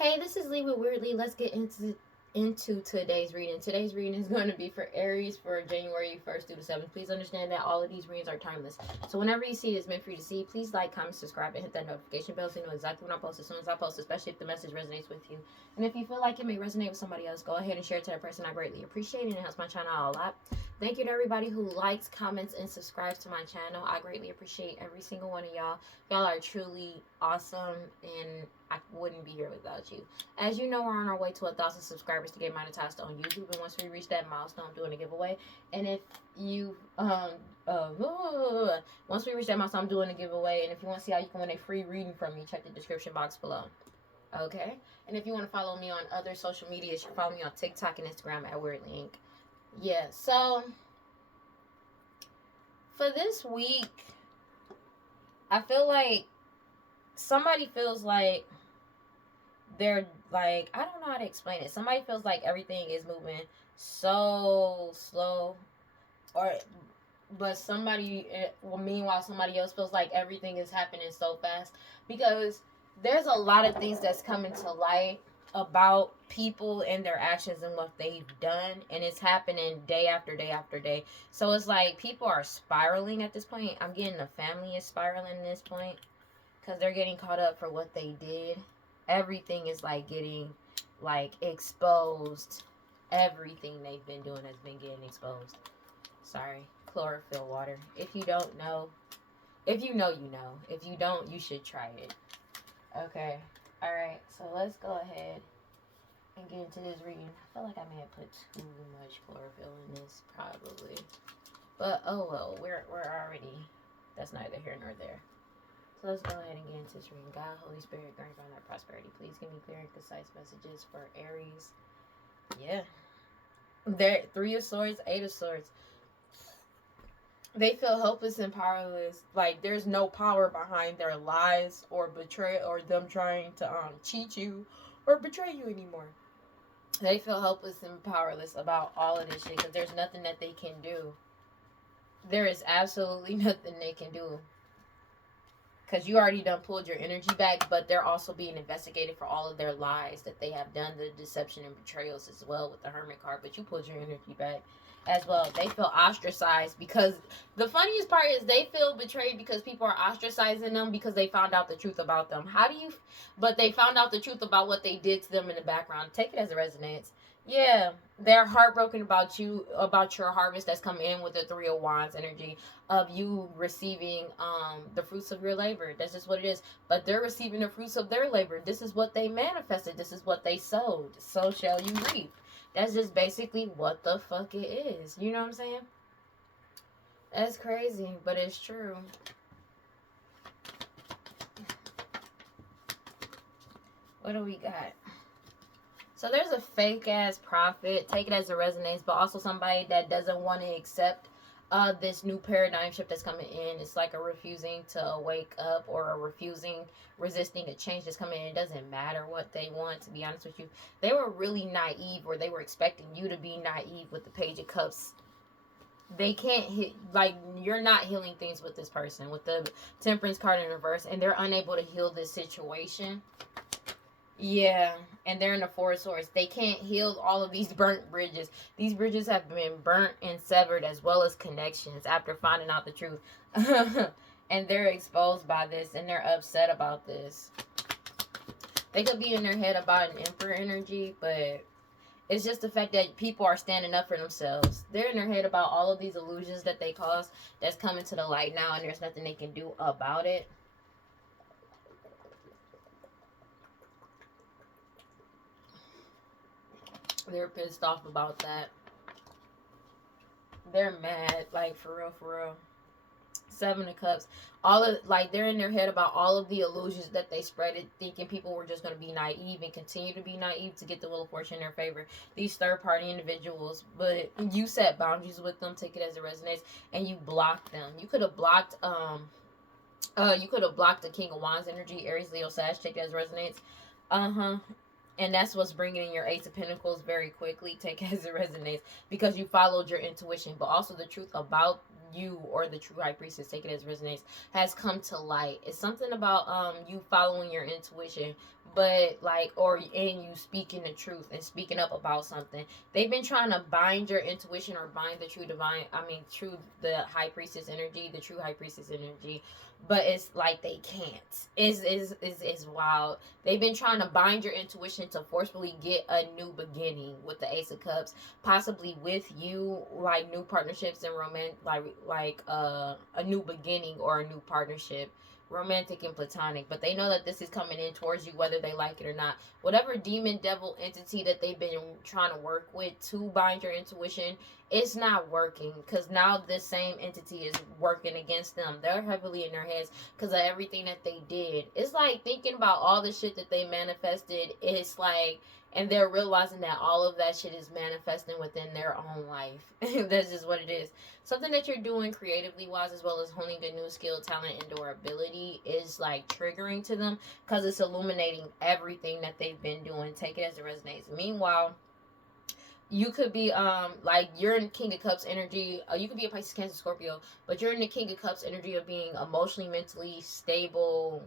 Hey, this is Lee with WeirdLee. Let's get into today's reading. Today's reading is going to be for Aries for January 1st through the 7th. Please understand that all of these readings are timeless. So whenever you see it, it's meant for you to see. Please like, comment, subscribe, and hit that notification bell so you know exactly when I post as soon as I post, especially if the message resonates with you. And if you feel like it may resonate with somebody else, go ahead and share it to that person. I greatly appreciate it and it helps my channel out a lot. Thank you to everybody who likes, comments, and subscribes to my channel. I greatly appreciate every single one of y'all. Y'all are truly awesome, and I wouldn't be here without you. As you know, we're on our way to 1,000 subscribers to get monetized on YouTube, and once we reach that milestone, I'm doing a giveaway. And if you once we reach that milestone, I'm doing a giveaway. And if you want to see how you can win a free reading from me, check the description box below. Okay? And if you want to follow me on other social media, you should follow me on TikTok and Instagram at WeirdLee Inc. Yeah, so for this week, I feel like somebody feels like they're like, I don't know how to explain it. Somebody feels like everything is moving so slow, but meanwhile somebody else feels like everything is happening so fast, because there's a lot of things that's coming to light about people and their actions and what they've done, and it's happening day after day after day. So it's like people are spiraling at this point. I'm getting the family is spiraling at this point because they're getting caught up for what they did. Everything is like getting like exposed. Everything they've been doing has been getting exposed. Sorry, chlorophyll water. If you don't know, if you know, you know. If you don't, you should try it. Okay. Alright, so let's go ahead and get into this reading. I feel like I may have put too much chlorophyll in this, probably. But, oh well, we're already, that's neither here nor there. So let's go ahead and get into this reading. God, Holy Spirit, grant me that prosperity. Please give me clear and concise messages for Aries. Yeah. There, 3 of Swords, 8 of Swords. They feel helpless and powerless. Like there's no power behind their lies or betrayal or them trying to cheat you or betray you anymore. They feel helpless and powerless about all of this shit because there's nothing that they can do. There is absolutely nothing they can do. Because you already done pulled your energy back, but they're also being investigated for all of their lies that they have done, the deception and betrayals as well with the Hermit card, but you pulled your energy back as well. They feel ostracized because the funniest part is they feel betrayed because people are ostracizing them because they found out the truth about them. But they found out the truth about what they did to them in the background. Take it as a resonance. Yeah, they're heartbroken about you, about your harvest that's come in with the 3 of Wands energy of you receiving the fruits of your labor. That's just what it is. But they're receiving the fruits of their labor. This is what they manifested. This is what they sowed. So shall you reap. That's just basically what the fuck it is. You know what I'm saying? That's crazy, but it's true. What do we got? So there's a fake ass prophet. Take it as a resonance, but also somebody that doesn't want to accept this new paradigm shift that's coming in. It's like a refusing to wake up or a resisting a change that's coming in. It doesn't matter what they want, to be honest with you. They were really naive, or they were expecting you to be naive with the Page of Cups. They can't hit, like, you're not healing things with this person, with the Temperance card in reverse, and they're unable to heal this situation. Yeah, and they're in the 4 of Swords. They can't heal all of these burnt bridges. These bridges have been burnt and severed, as well as connections, after finding out the truth. And they're exposed by this, and they're upset about this. They could be in their head about an Emperor energy, but it's just the fact that people are standing up for themselves. They're in their head about all of these illusions that they caused that's coming to the light now, and there's nothing they can do about it. They're pissed off about that. They're mad, like, for real, for real. 7 of Cups. They're in their head about all of the illusions that they spreaded, thinking people were just going to be naive and continue to be naive to get the Wheel of Fortune in their favor. These third-party individuals, but you set boundaries with them, take it as it resonates, and you blocked them. You could have blocked, the King of Wands energy, Aries, Leo, Sag, take it as it resonates. And that's what's bringing in your Ace of Pentacles very quickly. Take it as it resonates. Because you followed your intuition. But also the truth about you, or the true High Priestess, take it as it resonates, has come to light. It's something about you following your intuition but like, or in you speaking the truth and speaking up about something. They've been trying to bind your intuition or bind the true divine, the high priestess energy, the true high priestess energy, but it's like they can't. Is wild. They've been trying to bind your intuition to forcefully get a new beginning with the Ace of Cups, possibly with you, like new partnerships and romance, a new beginning or a new partnership, romantic and platonic. But they know that this is coming in towards you whether they like it or not. Whatever demon devil entity that they've been trying to work with to bind your intuition, it's not working, because now this same entity is working against them. They're heavily in their heads because of everything that they did. It's like thinking about all the shit that they manifested. It's like, and they're realizing that all of that shit is manifesting within their own life. That's just what it is. Something that you're doing creatively wise, as well as honing a new skill, talent, and or ability, is like triggering to them because it's illuminating everything that they've been doing. Take it as it resonates. Meanwhile, you could be like, you're in King of Cups energy. You could be a Pisces, Cancer, Scorpio, but you're in the King of Cups energy of being emotionally, mentally stable,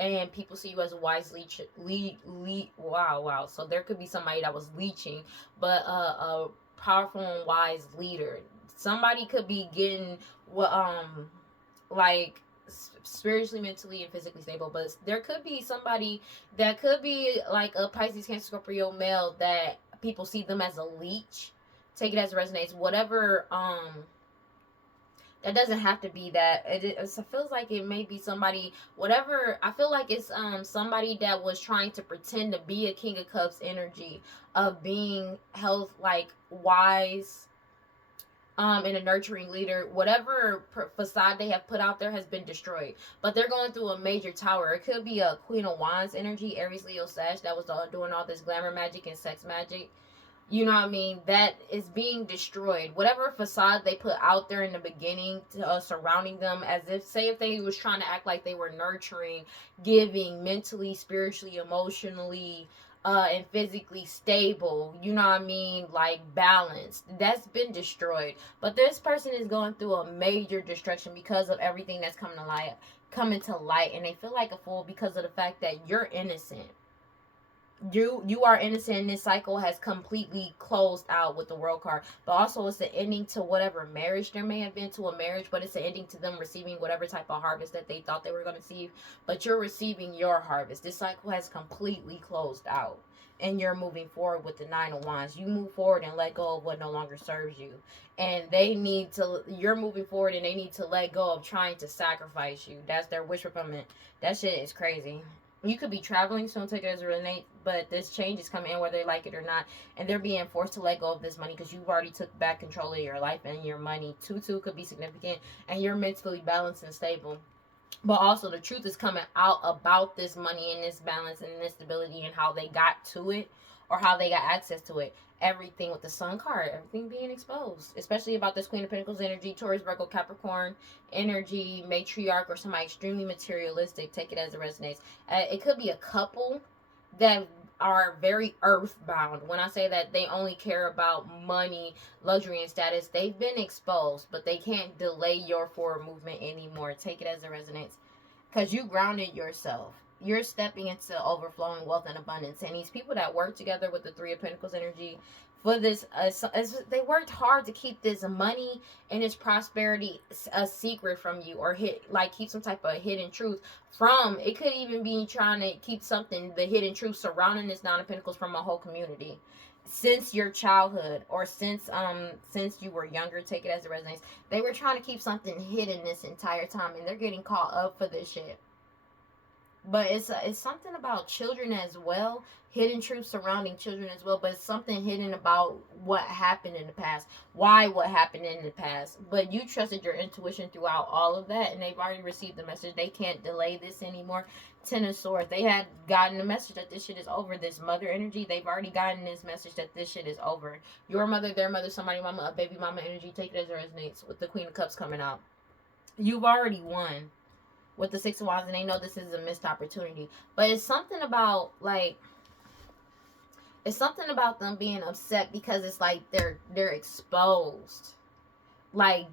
and people see you as a wise wow. So there could be somebody that was leeching, but a powerful and wise leader. Somebody could be getting like spiritually, mentally, and physically stable, but there could be somebody that could be like a Pisces, Cancer, Scorpio male that people see them as a leech. Take it as it resonates. Whatever. That doesn't have to be that. It feels like it may be somebody. Whatever. I feel like it's somebody that was trying to pretend to be a King of Cups energy of being health, like wise, and a nurturing leader. Whatever facade they have put out there has been destroyed, but they're going through a major tower. It could be a Queen of Wands energy, Aries, Leo, Sag, that was doing all this glamour magic and sex magic. You know what I mean? That is being destroyed. Whatever facade they put out there in the beginning, surrounding them, as if, say, if they was trying to act like they were nurturing, giving, mentally, spiritually, emotionally, and physically stable, you know what I mean, like balanced, that's been destroyed. But this person is going through a major destruction because of everything that's coming to light, and they feel like a fool because of the fact that you're innocent. You are innocent, and this cycle has completely closed out with the World card. But also, it's the ending to whatever marriage there may have been, to a marriage, but it's an ending to them receiving whatever type of harvest that they thought they were going to receive. But you're receiving your harvest. This cycle has completely closed out, and you're moving forward with the Nine of Wands. You move forward and let go of what no longer serves you, and you're moving forward, and they need to let go of trying to sacrifice you. That's their wish fulfillment. That shit is crazy. You could be traveling, so don't take it as a relate, but this change is coming in whether they like it or not, and they're being forced to let go of this money because you've already took back control of your life and your money. 2-2 could be significant, and you're mentally balanced and stable. But also, the truth is coming out about this money and this balance and this stability and how they got to it, or how they got access to it. Everything with the Sun card, everything being exposed, especially about this Queen of Pentacles energy, Taurus, Virgo, Capricorn energy, matriarch, or somebody extremely materialistic. Take it as it resonates. It could be a couple that are very earthbound. When I say that they only care about money, luxury, and status, they've been exposed, but they can't delay your forward movement anymore. Take it as it resonates, because you grounded yourself. You're stepping into overflowing wealth and abundance. And these people that work together with the Three of Pentacles energy for this, they worked hard to keep this money and this prosperity a secret from you, or keep some type of hidden truth from. It could even be trying to keep something, the hidden truth surrounding this Nine of Pentacles, from a whole community since your childhood, or since you were younger. Take it as it resonates. They were trying to keep something hidden this entire time, and they're getting caught up for this shit. But it's something about children as well, hidden truths surrounding children as well. But it's something hidden about what happened in the past, what happened in the past. But you trusted your intuition throughout all of that, and they've already received the message. They can't delay this anymore. Ten of Swords. They had gotten the message that this shit is over. This mother energy, they've already gotten this message that this shit is over. Your mother, their mother, somebody mama, a baby mama energy. Take it as it resonates with the Queen of Cups coming out. You've already won with the Six of Wands, and they know this is a missed opportunity. But it's something about, it's something about them being upset because it's like they're exposed.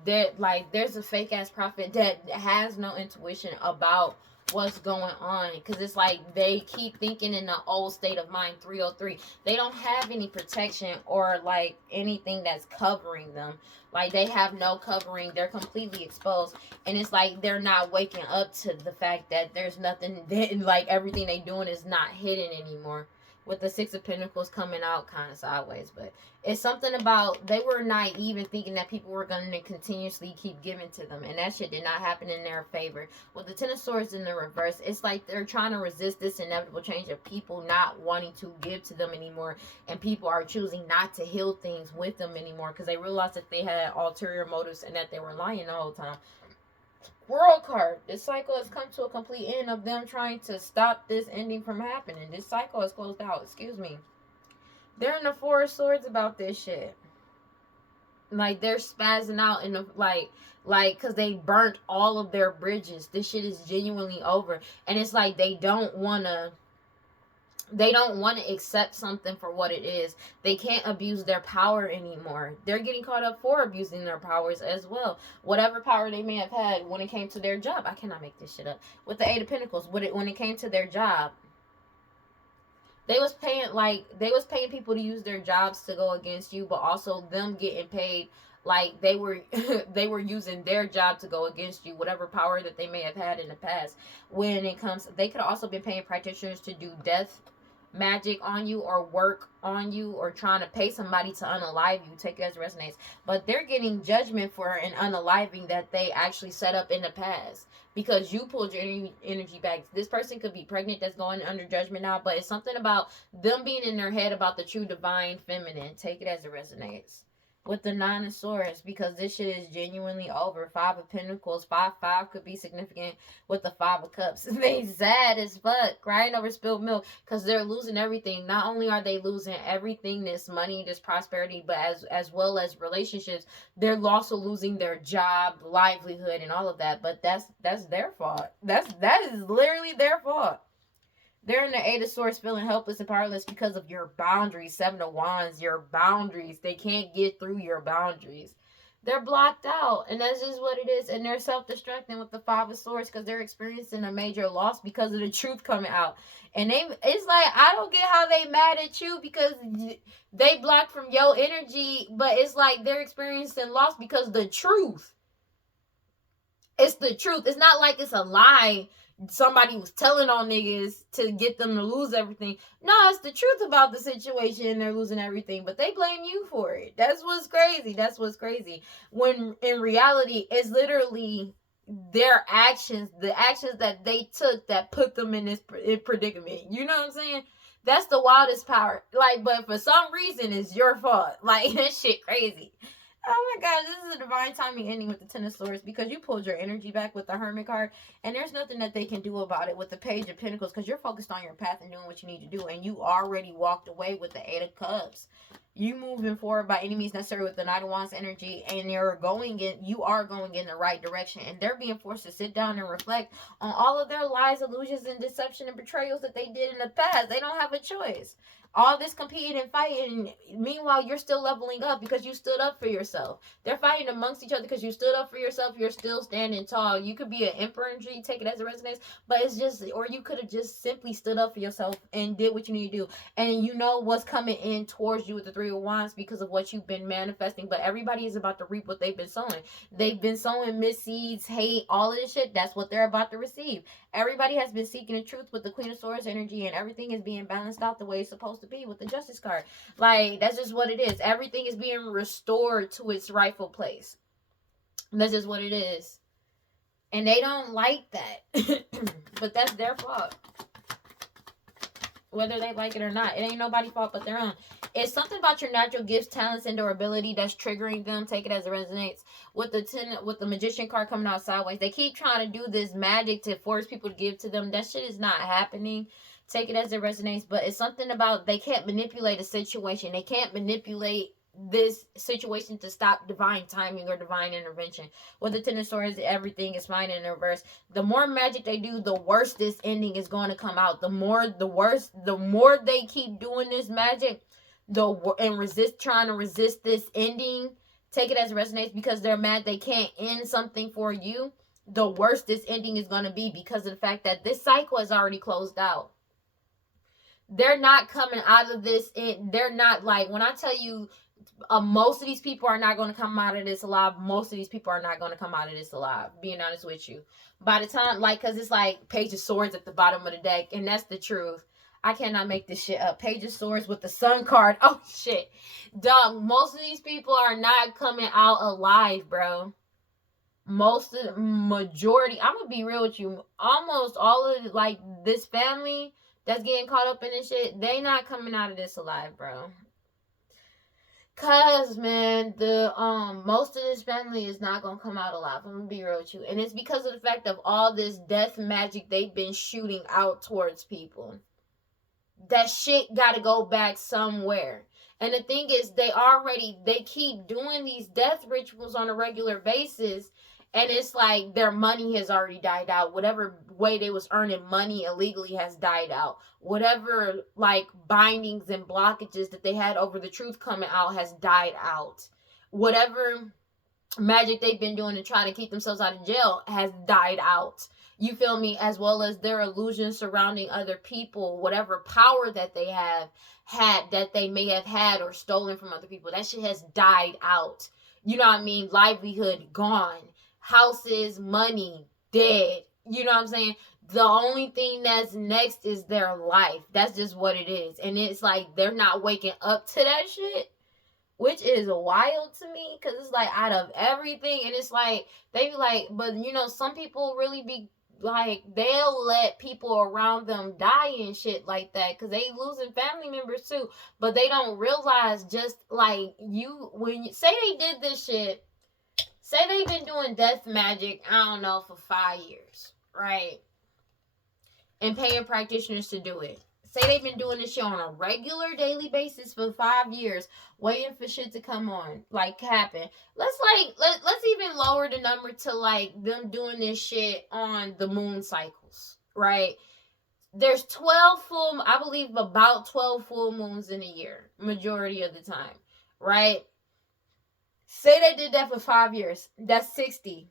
There's a fake ass prophet that has no intuition about what's going on, because it's like they keep thinking in the old state of mind. 303, they don't have any protection or like anything that's covering them. Like they have no covering, they're completely exposed, and it's like they're not waking up to the fact that there's nothing that, like everything they doing is not hidden anymore, with the Six of Pentacles coming out kind of sideways. But it's something about they were naive in thinking that people were going to continuously keep giving to them, and that shit did not happen in their favor. With the Ten of Swords in the reverse, it's like they're trying to resist this inevitable change of people not wanting to give to them anymore, and people are choosing not to heal things with them anymore because they realized that they had ulterior motives and that they were lying the whole time. World card. This cycle has come to a complete end of them trying to stop this ending from happening. This cycle is closed out. Excuse me. They're in the Four of Swords about this shit. Like they're spazzing out in the like because they burnt all of their bridges. This shit is genuinely over, and it's like they don't want to accept something for what it is. They can't abuse their power anymore. They're getting caught up for abusing their powers as well. Whatever power they may have had when it came to their job. I cannot make this shit up. With the Eight of Pentacles, when it came to their job, they was paying people to use their jobs to go against you, but also them getting paid like they were they were using their job to go against you, whatever power that they may have had in the past. When it comes, they could have also been paying practitioners to do death magic on you or work on you or trying to pay somebody to unalive you. Take it as it resonates. But they're getting judgment for an unaliving that they actually set up in the past because you pulled your energy back. This person could be pregnant that's going under judgment now, but it's something about them being in their head about the true divine feminine. Take it as it resonates. With the Nine of Swords, because this shit is genuinely over. Five of Pentacles, 5-5 could be significant with the Five of Cups. They sad as fuck, crying over spilled milk, because they're losing everything. Not only are they losing everything, this money, this prosperity, but as well as relationships, they're also losing their job, livelihood, and all of that. But that's their fault. That is literally their fault. They're in the Eight of Swords feeling helpless and powerless because of your boundaries. Seven of Wands, your boundaries. They can't get through your boundaries. They're blocked out, and that's just what it is. And they're self-destructing with the Five of Swords because they're experiencing a major loss because of the truth coming out. And it's like, I don't get how they mad at you because they blocked from your energy, but it's like they're experiencing loss because the truth. It's the truth. It's not like it's a lie somebody was telling on niggas to get them to lose everything. No, it's the truth about the situation and they're losing everything, but they blame you for it. That's what's crazy. When in reality, it's literally their actions, the actions that they took that put them in this predicament. You know what I'm saying? That's the wildest power. Like, but for some reason, it's your fault. Like, that shit crazy. Oh my God, this is a divine timing ending with the Ten of Swords because you pulled your energy back with the Hermit card, and there's nothing that they can do about it with the Page of Pentacles because you're focused on your path and doing what you need to do, and you already walked away with the Eight of Cups. You moving forward by any means necessary with the Knight of Wands energy, and you are going in the right direction, and they're being forced to sit down and reflect on all of their lies, illusions, and deception and betrayals that they did in the past. They don't have a choice. All this competing and fighting, meanwhile, you're still leveling up because you stood up for yourself. They're fighting amongst each other because you stood up for yourself. You're still standing tall. You could be an emperor and take it as it resonates, but it's just, or you could have just simply stood up for yourself and did what you need to do. And you know what's coming in towards you with the Three of Wands because of what you've been manifesting. But everybody is about to reap what they've been sowing. They've been sowing misseeds, hate, all of this shit. That's what they're about to receive. Everybody has been seeking the truth with the Queen of Swords energy, and everything is being balanced out the way it's supposed to be with the Justice card. Like, that's just what it is. Everything is being restored to its rightful place. That's just what it is. And they don't like that. But that's their fault. Whether they like it or not. It ain't nobody's fault but their own. It's something about your natural gifts, talents, and durability that's triggering them. Take it as it resonates. With the Magician card coming out sideways, they keep trying to do this magic to force people to give to them. That shit is not happening. Take it as it resonates. But it's something about they can't manipulate a situation. They can't manipulate this situation to stop divine timing or divine intervention. With the Ten of Swords, everything is fine in reverse. The more magic they do, the worse this ending is going to come out. The more they keep doing this magic, trying to resist this ending. Take it as it resonates because they're mad they can't end something for you. the worst this ending is going to be, because of the fact that this cycle has already closed out. They're not coming out of this. They're not, like, when I tell you, most of these people are not going to come out of this alive. Most of these people are not going to come out of this alive, being honest with you. By the time, like, because it's like Page of Swords at the bottom of the deck, and that's the truth. I cannot make this shit up. Page of Swords with the Sun card. Oh, shit. Dog, most of these people are not coming out alive, bro. Most of the majority, I'm going to be real with you, almost all of, like, this family that's getting caught up in this shit, they not coming out of this alive, bro. Cause, man, the most of this family is not gonna come out alive. I'm gonna be real with you. And it's because of the fact of all this death magic they've been shooting out towards people. That shit gotta go back somewhere. And the thing is, they keep doing these death rituals on a regular basis. And it's like their money has already died out. Whatever way they was earning money illegally has died out. Whatever, like, bindings and blockages that they had over the truth coming out has died out. Whatever magic they've been doing to try to keep themselves out of jail has died out. You feel me? As well as their illusions surrounding other people. Whatever power that they have had, that they may have had or stolen from other people, that shit has died out. You know what I mean? Livelihood gone. Houses, money, dead. You know what I'm saying? The only thing that's next is their life. That's just what it is. And it's like they're not waking up to that shit, which is wild to me, because it's like out of everything. And it's like, they be like, but you know, some people really be like, they'll let people around them die and shit like that, because they losing family members too. But they don't realize, just like you, when you say they did this shit, say they've been doing death magic, I don't know, for 5 years, right? And paying practitioners to do it. Say they've been doing this shit on a regular daily basis for 5 years, waiting for shit to come on, like, happen. Let's even lower the number to, like, them doing this shit on the moon cycles, right? There's 12 full, I believe about 12 full moons in a year, majority of the time, right? Say they did that for 5 years. That's 60.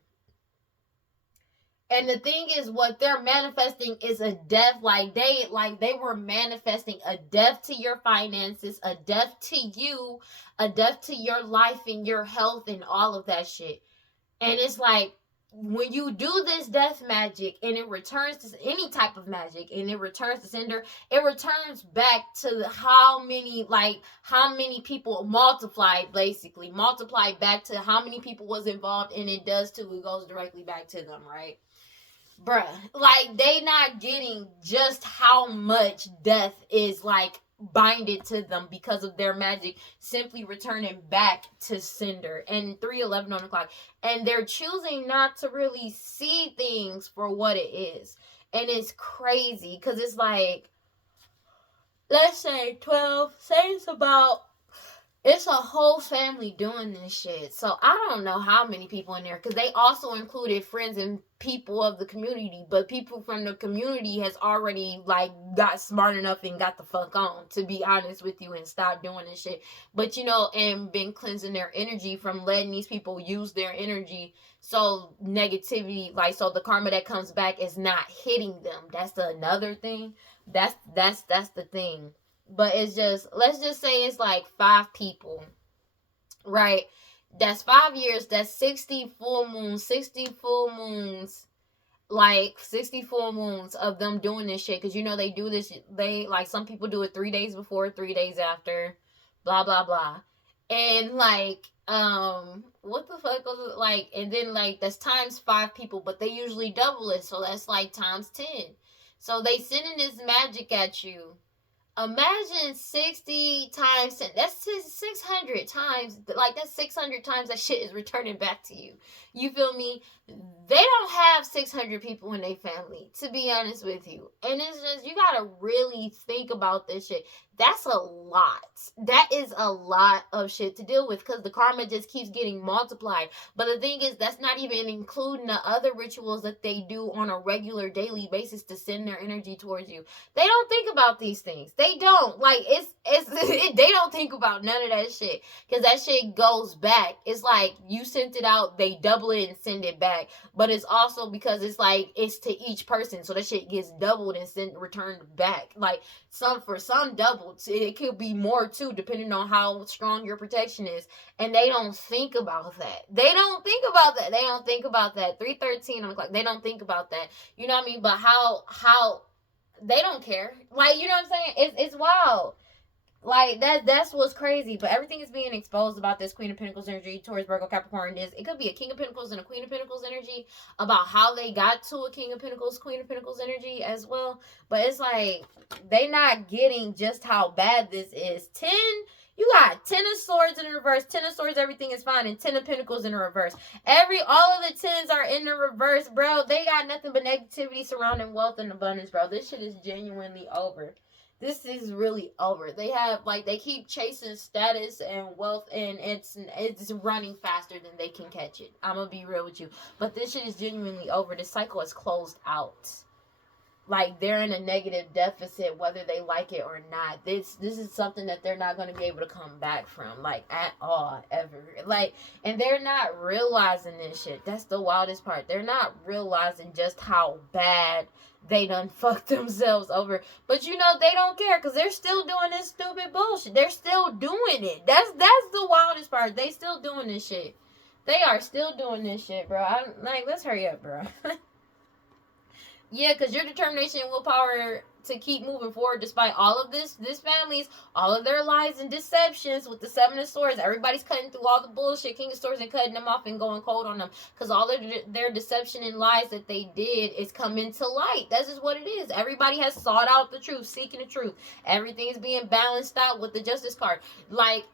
And the thing is, what they're manifesting is a death. Like they were manifesting a death to your finances, a death to you, a death to your life and your health and all of that shit. And it's like, when you do this death magic and it returns to any type of magic and it returns to sender, it returns back to how many people multiplied back to how many people was involved, and it does too. It goes directly back to them, right? Bruh, like, they not getting just how much death is, like, binded to them because of their magic simply returning back to sender. And 3:11 on the clock, and they're choosing not to really see things for what it is. And it's crazy, because it's like, let's say 12, say it's a whole family doing this shit. So I don't know how many people in there, because they also included friends and people of the community, but people from the community has already, like, got smart enough and got the fuck on, to be honest with you, and stopped doing this shit. But, you know, and been cleansing their energy from letting these people use their energy, so negativity, like, so the karma that comes back is not hitting them. That's another thing. That's the thing. But it's just, let's just say it's like 5 people, right? That's 5 years. That's 60 full moons, like 60 full moons of them doing this shit. Because, you know, they do this, like, some people do it 3 days before, 3 days after, blah, blah, blah. And, like, what the fuck was it? Like, and then, like, that's times 5 people, but they usually double it. So that's, like, times 10. So they sending this magic at you. Imagine 60 times 10. That's 600 times. Like, that's 600 times that shit is returning back to you. You feel me? They don't have 600 people in their family, to be honest with you. And it's just, you gotta really think about this shit. That's a lot. That is a lot of shit to deal with, because the karma just keeps getting multiplied. But the thing is, that's not even including the other rituals that they do on a regular daily basis to send their energy towards you. They don't think about these things. They don't. Like, they don't think about none of that shit. Because that shit goes back. It's like, you sent it out, they double it and send it back. But it's also because it's like, it's to each person. So that shit gets doubled and returned back. Like, for some doubled. It could be more too, depending on how strong your protection is. And they don't think about that. They don't think about that. 313 on the clock. They don't think about that. You know what I mean? But how they don't care. Like, you know what I'm saying? It's wild. Like, that's what's crazy. But everything is being exposed about this Queen of Pentacles energy, Taurus, Virgo, Capricorn. It could be a King of Pentacles and a Queen of Pentacles energy, about how they got to a King of Pentacles, Queen of Pentacles energy as well. But it's like, they not getting just how bad this is. You got 10 of Swords in the reverse. 10 of Swords, everything is fine. And 10 of Pentacles in the reverse. All of the 10s are in the reverse, bro. They got nothing but negativity surrounding wealth and abundance, bro. This shit is genuinely over. This is really over. They have, like, they keep chasing status and wealth, and it's running faster than they can catch it. I'm gonna be real with you. But this shit is genuinely over. This cycle is closed out. Like, they're in a negative deficit, whether they like it or not. This is something that they're not going to be able to come back from, like, at all, ever. Like, and they're not realizing this shit. That's the wildest part. They're not realizing just how bad they done fucked themselves over. But, you know, they don't care, because they're still doing this stupid bullshit. They're still doing it. That's the wildest part. They still doing this shit. They are still doing this shit, bro. Let's hurry up, bro. Yeah, because your determination and willpower to keep moving forward despite all of this family's, all of their lies and deceptions with the 7 of Swords. Everybody's cutting through all the bullshit, King of Swords, and cutting them off and going cold on them. Because all of their deception and lies that they did is coming to light. That's just what it is. Everybody has sought out the truth, seeking the truth. Everything is being balanced out with the Justice card. Like,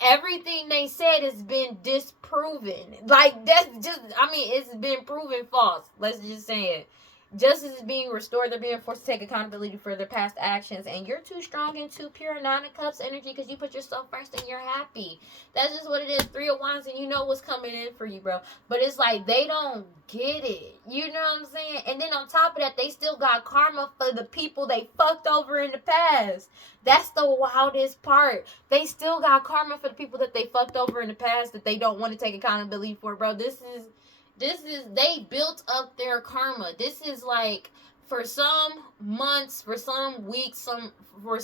everything they said has been disproven. Like, that's just, it's been proven false. Let's just say it. Justice is being restored. They're being forced to take accountability for their past actions. And you're too strong and too pure. 9 of Cups energy, because you put yourself first and you're happy. That's just what it is. 3 of Wands, and you know what's coming in for you, bro. But it's like, they don't get it. You know what I'm saying? And then on top of that, they still got karma for the people they fucked over in the past. That's the wildest part. They still got karma for the people that they fucked over in the past that they don't want to take accountability for, bro. This is, they built up their karma. This is like, for some months, for some weeks, for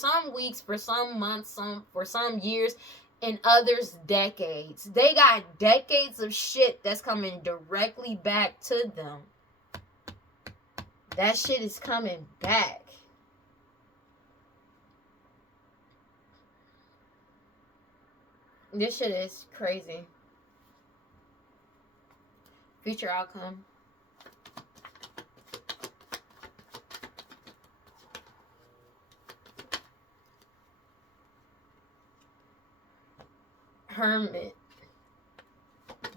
some months, for some years, and others decades. They got decades of shit that's coming directly back to them. That shit is coming back. This shit is crazy. Future outcome. Hermit.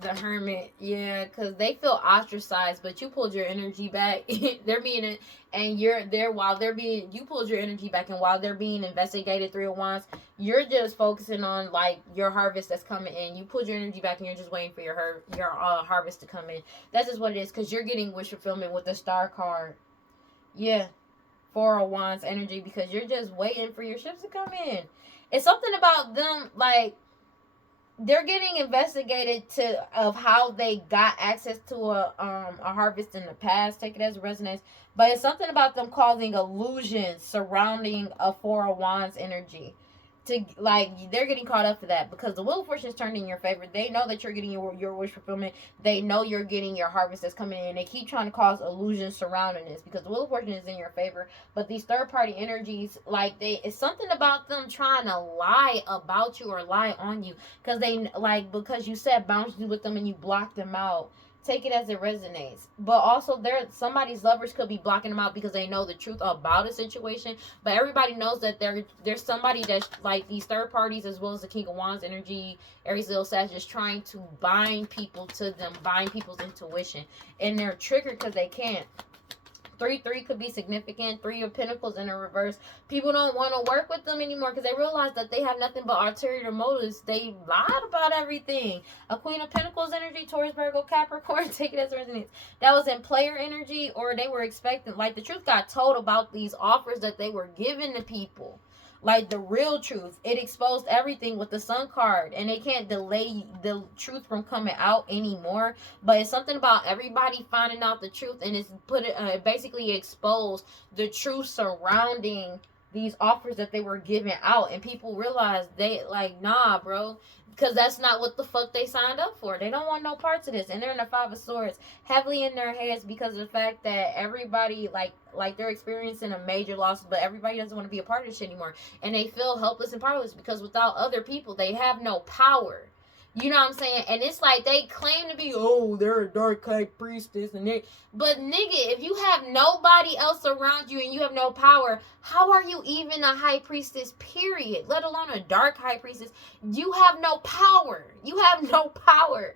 The Hermit, yeah, because they feel ostracized, but you pulled your energy back. They're being, and you're there while they're being, you pulled your energy back, and while they're being investigated, 3 of Wands, you're just focusing on, like, your harvest that's coming in. You pulled your energy back, and you're just waiting for your harvest to come in. That's just what it is, because you're getting wish fulfillment with the Star card. Yeah, 4 of Wands energy, because you're just waiting for your ships to come in. It's something about them, like, they're getting investigated of how they got access to a harvest in the past. Take it as a resonance. But it's something about them causing illusions surrounding a 4 of Wands energy. They're getting caught up for that, because the Wheel of Fortune is turned in your favor. They know that you're getting your wish fulfillment. They know you're getting your harvest that's coming in. They keep trying to cause illusions surrounding this, because the Wheel of Fortune is in your favor. But these third party energies, it's something about them trying to lie about you or lie on you, because you set boundaries with them and you block them out. Take it as it resonates. But also, somebody's lovers could be blocking them out because they know the truth about a situation. But everybody knows that there's somebody that's like these third parties, as well as the King of Wands energy, Aries, Leo, Sag, just trying to bind people to them, bind people's intuition, and they're triggered because they can't. 3-3 could be significant. 3 of Pentacles in the reverse. People don't want to work with them anymore because they realize that they have nothing but ulterior motives. They lied about everything. A Queen of Pentacles energy, Taurus, Virgo, Capricorn. Take it as resonance. That was in player energy, or they were expecting, like, the truth got told about these offers that they were giving to people. like the real truth. It exposed everything with the Sun card, and they can't delay the truth from coming out anymore. But it's something about everybody finding out the truth, and it's basically exposed the truth surrounding these offers that they were giving out, and people realize they like, nah, bro, because that's not what the fuck they signed up for. They don't want no parts of this, and they're in the Five of Swords, heavily in their heads because of the fact that everybody like they're experiencing a major loss, but everybody doesn't want to be a part of this anymore, and they feel helpless and powerless because without other people, they have no power. You know what I'm saying? And it's like they claim to be, oh, they're a dark high priestess, and they, but nigga, if you have nobody else around you and you have no power, how are you even a high priestess? Period. Let alone a dark high priestess. You have no power. You have no power.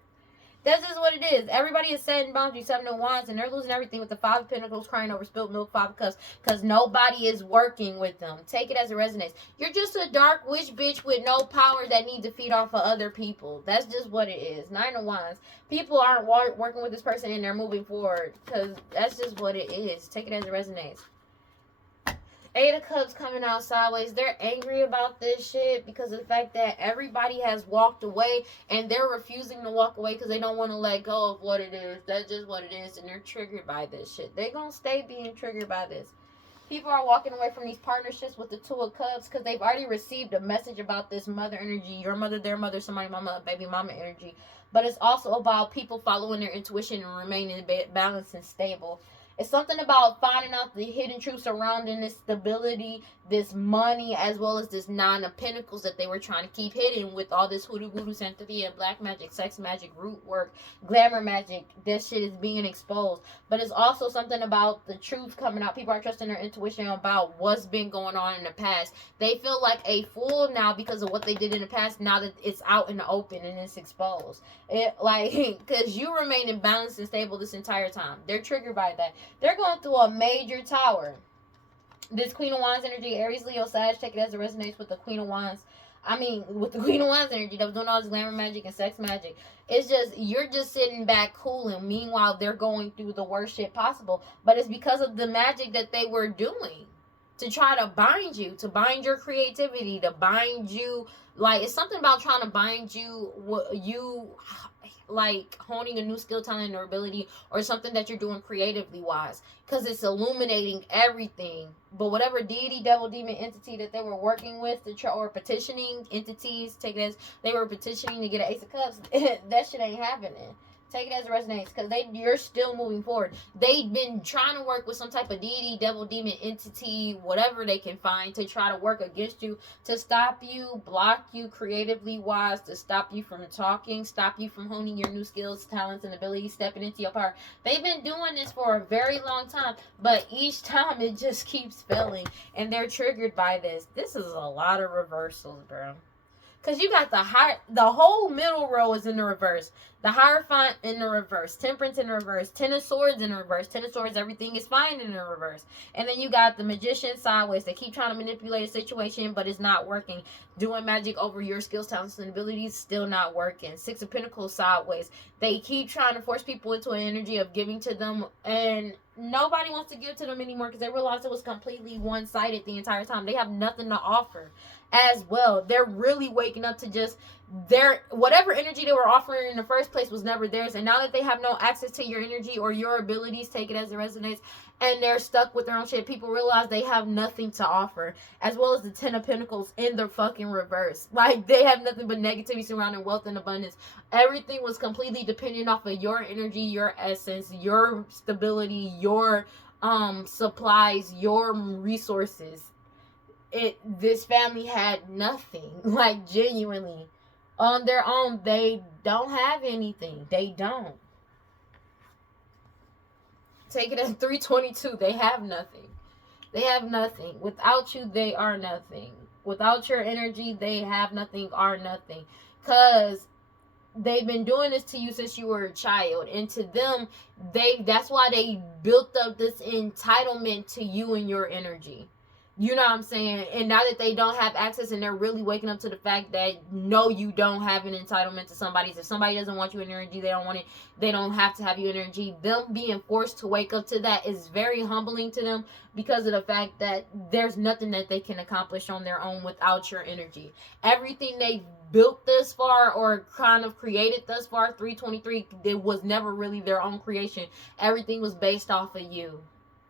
That's just what it is. Everybody is setting boundaries, 7 of Wands, and they're losing everything with the 5 of Pentacles, crying over spilled milk, 5 of Cups, because nobody is working with them. Take it as it resonates. You're just a dark witch bitch with no power that needs to feed off of other people. That's just what it is. 9 of Wands. People aren't working with this person and they're moving forward, because that's just what it is. Take it as it resonates. 8 of Cups coming out sideways. They're angry about this shit because of the fact that everybody has walked away and they're refusing to walk away because they don't want to let go of what it is. That's just what it is, and they're triggered by this shit. They're going to stay being triggered by this. People are walking away from these partnerships with the 2 of Cups because they've already received a message about this mother energy, your mother, their mother, somebody mama, baby mama energy. But it's also about people following their intuition and remaining balanced and stable. It's something about finding out the hidden truth surrounding this stability, this money, as well as this 9 of Pentacles that they were trying to keep hidden with all this hoodoo, voodoo, sanctity, and black magic, sex magic, root work, glamour magic. This shit is being exposed. But it's also something about the truth coming out. People are trusting their intuition about what's been going on in the past. They feel like a fool now because of what they did in the past, now that it's out in the open and it's exposed. It, like, because you remain in balance and stable this entire time. They're triggered by that. They're going through a major tower. This Queen of Wands energy, Aries, Leo, Sag, take it as it resonates with the Queen of Wands. I mean, with the Queen of Wands energy that was doing all this glamour magic and sex magic. It's just, you're just sitting back cool, and meanwhile, they're going through the worst shit possible. But it's because of the magic that they were doing to try to bind you, to bind your creativity, to bind you. Like, it's something about trying to bind you, like honing a new skill, talent, or ability, or something that you're doing creatively wise, because it's illuminating everything. But whatever deity, devil, demon, entity that they were working with to try, or petitioning entities, take it as they were petitioning to get an Ace of Cups, that shit ain't happening. Take it as it resonates, because you're still moving forward. They've been trying to work with some type of deity, devil, demon, entity, whatever they can find to try to work against you, to stop you, block you creatively wise, to stop you from talking, stop you from honing your new skills, talents, and abilities, stepping into your power. They've been doing this for a very long time, but each time it just keeps failing, and they're triggered by this. This is a lot of reversals, bro. Because you got the whole middle row is in the reverse. The Hierophant in the reverse. Temperance in the reverse. 10 of Swords in the reverse. 10 of Swords, everything is fine in the reverse. And then you got the Magician sideways. They keep trying to manipulate a situation, but it's not working. Doing magic over your skills, talents, and abilities, still not working. 6 of Pentacles sideways. They keep trying to force people into an energy of giving to them, and nobody wants to give to them anymore because they realized it was completely one-sided the entire time. They have nothing to offer as well. They're really waking up to just whatever energy they were offering in the first place was never theirs, and now that they have no access to your energy or your abilities, take it as it resonates, and they're stuck with their own shit, people realize they have nothing to offer, as well as the 10 of Pentacles in the fucking reverse. Like, they have nothing but negativity surrounding wealth and abundance. Everything was completely dependent off of your energy, your essence, your stability, your supplies, your resources. This family had nothing. Like, genuinely, on their own, they don't have anything. They don't. Take it at 322. They have nothing. They have nothing. Without you, they are nothing. Without your energy, they have nothing, are nothing. Because they've been doing this to you since you were a child. And to them, that's why they built up this entitlement to you and your energy. You know what I'm saying? And now that they don't have access and they're really waking up to the fact that no, you don't have an entitlement to somebody's. If somebody doesn't want you in energy, they don't want it. They don't have to have you in energy. Them being forced to wake up to that is very humbling to them because of the fact that there's nothing that they can accomplish on their own without your energy. Everything they built this far or kind of created thus far, 323, it was never really their own creation. Everything was based off of you.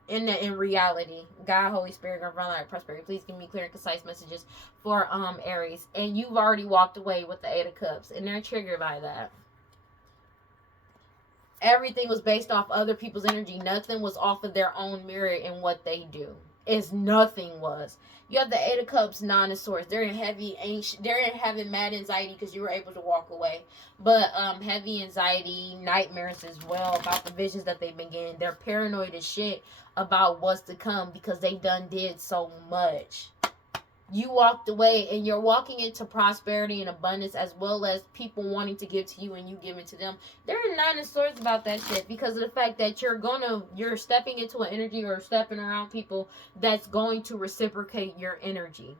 In reality, God, Holy Spirit, God, light, prosperity, please give me clear and concise messages for Aries. And you've already walked away with the Eight of Cups, and they're triggered by that. Everything was based off other people's energy. Nothing was off of their own merit in what they do. Nothing was. You have the Eight of Cups, Nine of Swords. They're in heavy anxious. They're in having mad anxiety because you were able to walk away. But heavy anxiety, nightmares as well about the visions that they've been getting. They're paranoid as shit about what's to come because they done did so much. You walked away and you're walking into prosperity and abundance as well as people wanting to give to you and you giving to them. There are Nine of Swords about that shit because of the fact that you're stepping into an energy or stepping around people that's going to reciprocate your energy.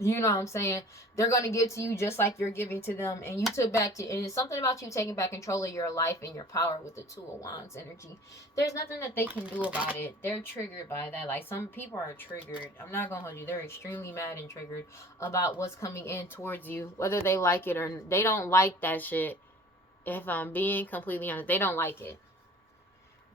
You know what I'm saying? They're going to give to you just like you're giving to them. And you took back to, and it's something about you taking back control of your life and your power with the Two of Wands energy. There's nothing that they can do about it. They're triggered by that. Like, some people are triggered. I'm not going to hold you. They're extremely mad and triggered about what's coming in towards you. Whether they like it or they don't like that shit. If I'm being completely honest, they don't like it.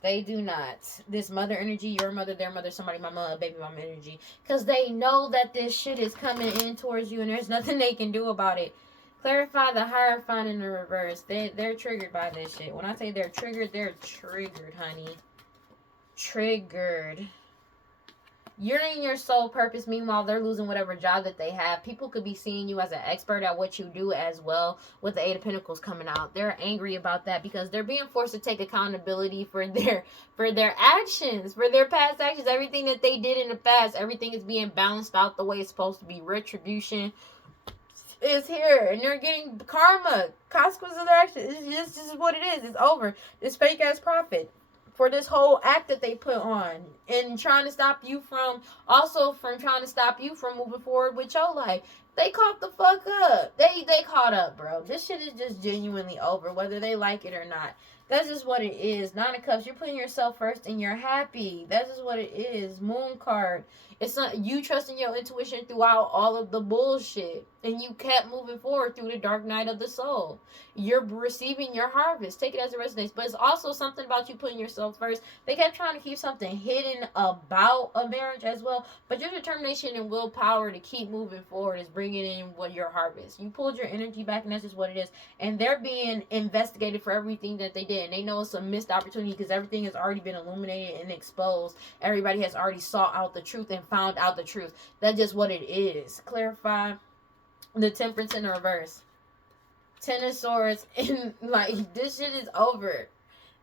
They do not. This mother energy, your mother, their mother, somebody, mama, baby mama energy. Because they know that this shit is coming in towards you and there's nothing they can do about it. Clarify the Hierophant in the reverse. They're triggered by this shit. When I say they're triggered, honey. Triggered. You're in your soul purpose. Meanwhile, they're losing whatever job that they have. People could be seeing you as an expert at what you do as well with the Eight of Pentacles coming out. They're angry about that because they're being forced to take accountability for their actions, for their past actions. Everything that they did in the past, everything is being balanced out the way it's supposed to be. Retribution is here and they're getting karma, consequences of their actions. This is what it is. It's over. This fake ass prophet. For this whole act that they put on and trying to stop you from moving forward with your life. They caught the fuck up. They caught up, bro. This shit is just genuinely over, whether they like it or not. That's just what it is. Nine of Cups, you're putting yourself first and you're happy. That's just what it is. Moon card. It's not you trusting your intuition throughout all of the bullshit. And you kept moving forward through the dark night of the soul. You're receiving your harvest. Take it as it resonates. But it's also something about you putting yourself first. They kept trying to keep something hidden about a marriage as well. But your determination and willpower to keep moving forward is bringing in your harvest. You pulled your energy back and that's just what it is. And they're being investigated for everything that they did. And they know it's a missed opportunity because everything has already been illuminated and exposed. Everybody has already sought out the truth and found out the truth. That's just what it is. Clarify the Temperance in the reverse. Ten of Swords. And like, this shit is over.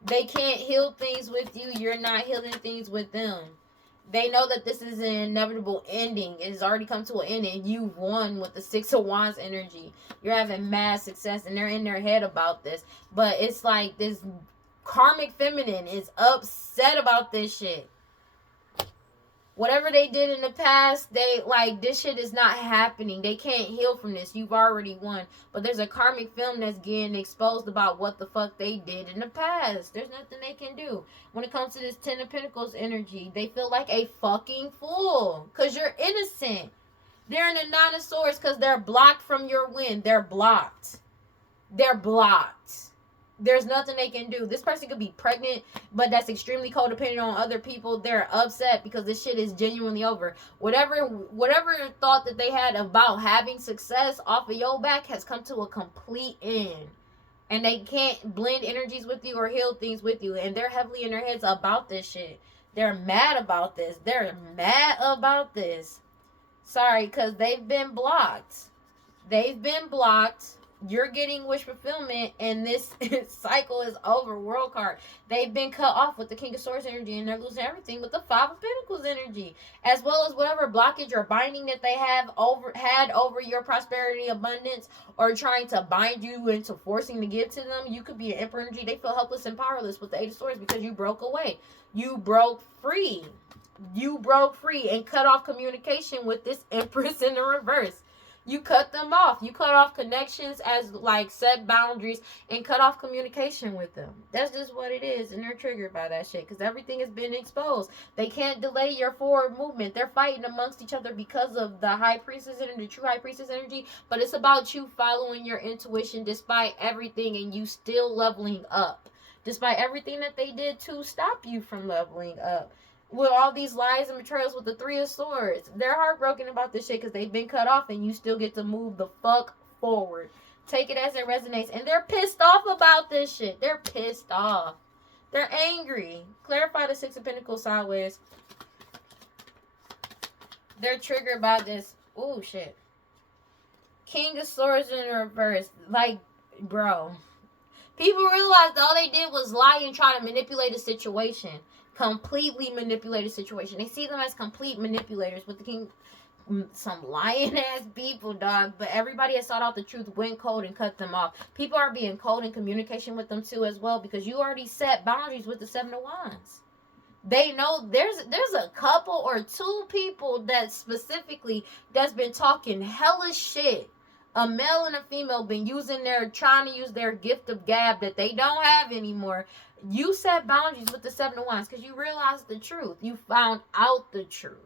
They can't heal things with you. You're not healing things with them. They know that this is an inevitable ending. It has already come to an end and you've won with the Six of Wands energy. You're having mad success and they're in their head about this. But it's like this karmic feminine is upset about this shit. Whatever they did in the past, this shit is not happening. They can't heal from this. You've already won. But there's a karmic film that's getting exposed about what the fuck they did in the past. There's nothing they can do. When it comes to this Ten of Pentacles energy, they feel like a fucking fool. Because you're innocent. They're in the Nine of Swords because they're blocked from your win. They're blocked. They're blocked. There's nothing they can do. This person could be pregnant, but that's extremely codependent on other people. They're upset because this shit is genuinely over. Whatever thought that they had about having success off of your back has come to a complete end. And they can't blend energies with you or heal things with you. And they're heavily in their heads about this shit. They're mad about this. They're mad about this. Sorry, because they've been blocked. They've been blocked. You're getting wish fulfillment and this cycle is over. World card. They've been cut off with the King of Swords energy and they're losing everything with the Five of Pentacles energy. As well as whatever blockage or binding that they had over your prosperity, abundance, or trying to bind you into forcing to give to them. You could be an Emperor energy. They feel helpless and powerless with the Eight of Swords because you broke away. You broke free. You broke free and cut off communication with this Empress in the reverse. You cut them off. You cut off connections as like set boundaries and cut off communication with them. That's just what it is. And they're triggered by that shit because everything has been exposed. They can't delay your forward movement. They're fighting amongst each other because of the high priestess and the true high priestess energy. But it's about you following your intuition despite everything and you still leveling up. Despite everything that they did to stop you from leveling up. With all these lies and betrayals with the Three of Swords. They're heartbroken about this shit because they've been cut off and you still get to move the fuck forward. Take it as it resonates. And they're pissed off about this shit. They're pissed off. They're angry. Clarify the Six of Pentacles sideways. They're triggered by this. Oh, shit. King of Swords in reverse. Like, bro. People realized all they did was lie and try to manipulate a situation. Completely manipulate a situation. They see them as complete manipulators with the king. Some lying ass people, dog. But everybody has sought out the truth, went cold, and cut them off. People are being cold in communication with them too as well because you already set boundaries with the Seven of Wands. They know there's a couple or two people that specifically that's been talking hella shit. A male and a female been trying to use their gift of gab that they don't have anymore. You set boundaries with the Seven of Wands because you realized the truth. You found out the truth.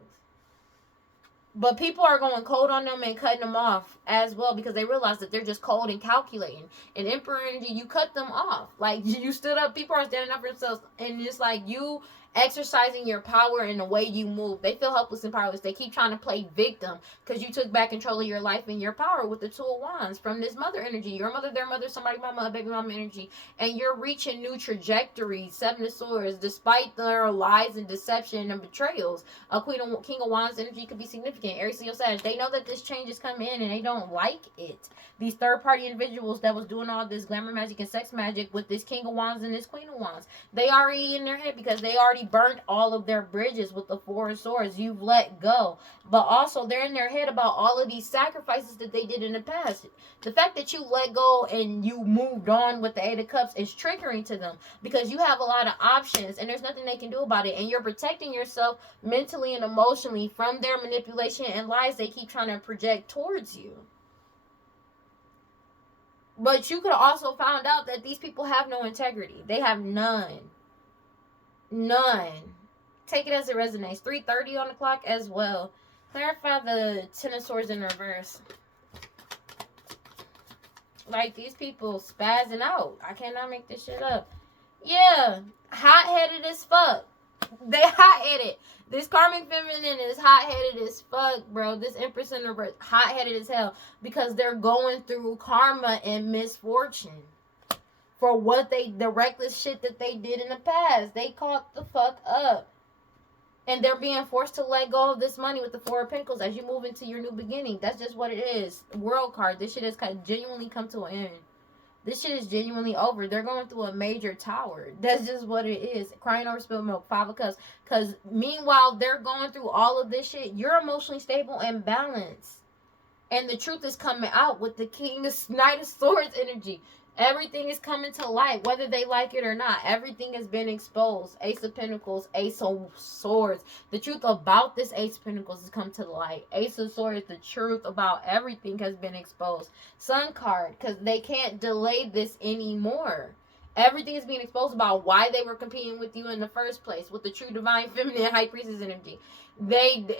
But people are going cold on them and cutting them off as well because they realize that they're just cold and calculating. And Emperor energy, you cut them off. Like, you stood up. People are standing up for themselves. And it's like you exercising your power in the way you move. They feel helpless and powerless. They keep trying to play victim because you took back control of your life and your power with the Two of Wands from this mother energy. Your mother, their mother, somebody mama, baby mama energy. And you're reaching new trajectories. Seven of Swords, despite their lies and deception and betrayals. A King of Wands energy could be significant. Aries, Leo, Sag. They know that this change is coming in and they don't like it. These third-party individuals that was doing all this glamour magic and sex magic with this King of Wands and this Queen of Wands. They already in their head because they already burnt all of their bridges with the Four of Swords. You've let go. But also, they're in their head about all of these sacrifices that they did in the past. The fact that you let go and you moved on with the Eight of Cups is triggering to them because you have a lot of options and there's nothing they can do about it. And you're protecting yourself mentally and emotionally from their manipulation and lies they keep trying to project towards you. But you could have also found out that these people have no integrity. They have none. None. Take it as it resonates. 3:30 on the clock as well. Clarify the Ten of Swords in reverse. Like, these people spazzing out. I cannot make this shit up. Yeah. Hot-headed as fuck. They hot-headed. This karmic feminine is hot-headed as fuck, bro. This Empress in reverse, hot-headed as hell. Because they're going through karma and misfortune. For what the reckless shit that they did in the past. They caught the fuck up. And they're being forced to let go of this money with the Four of Pentacles as you move into your new beginning. That's just what it is. World card. This shit has genuinely come to an end. This shit is genuinely over. They're going through a major tower. That's just what it is. Crying over spilled milk. 5 of Cups. Because meanwhile, they're going through all of this shit. You're emotionally stable and balanced. And the truth is coming out with the Knight of Swords energy. Everything is coming to light, whether they like it or not. Everything has been exposed. Ace of Pentacles, Ace of Swords. The truth about this Ace of Pentacles has come to light. Ace of Swords, the truth about everything has been exposed. Sun card, because they can't delay this anymore. Everything is being exposed about why they were competing with you in the first place. With the true divine feminine high priestess energy.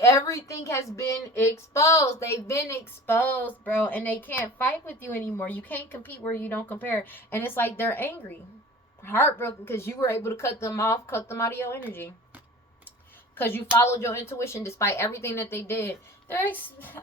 Everything has been exposed. They've been exposed, bro. And they can't fight with you anymore. You can't compete where you don't compare. And it's like they're angry. Heartbroken because you were able to cut them off. Cut them out of your energy. Because you followed your intuition despite everything that they did. They're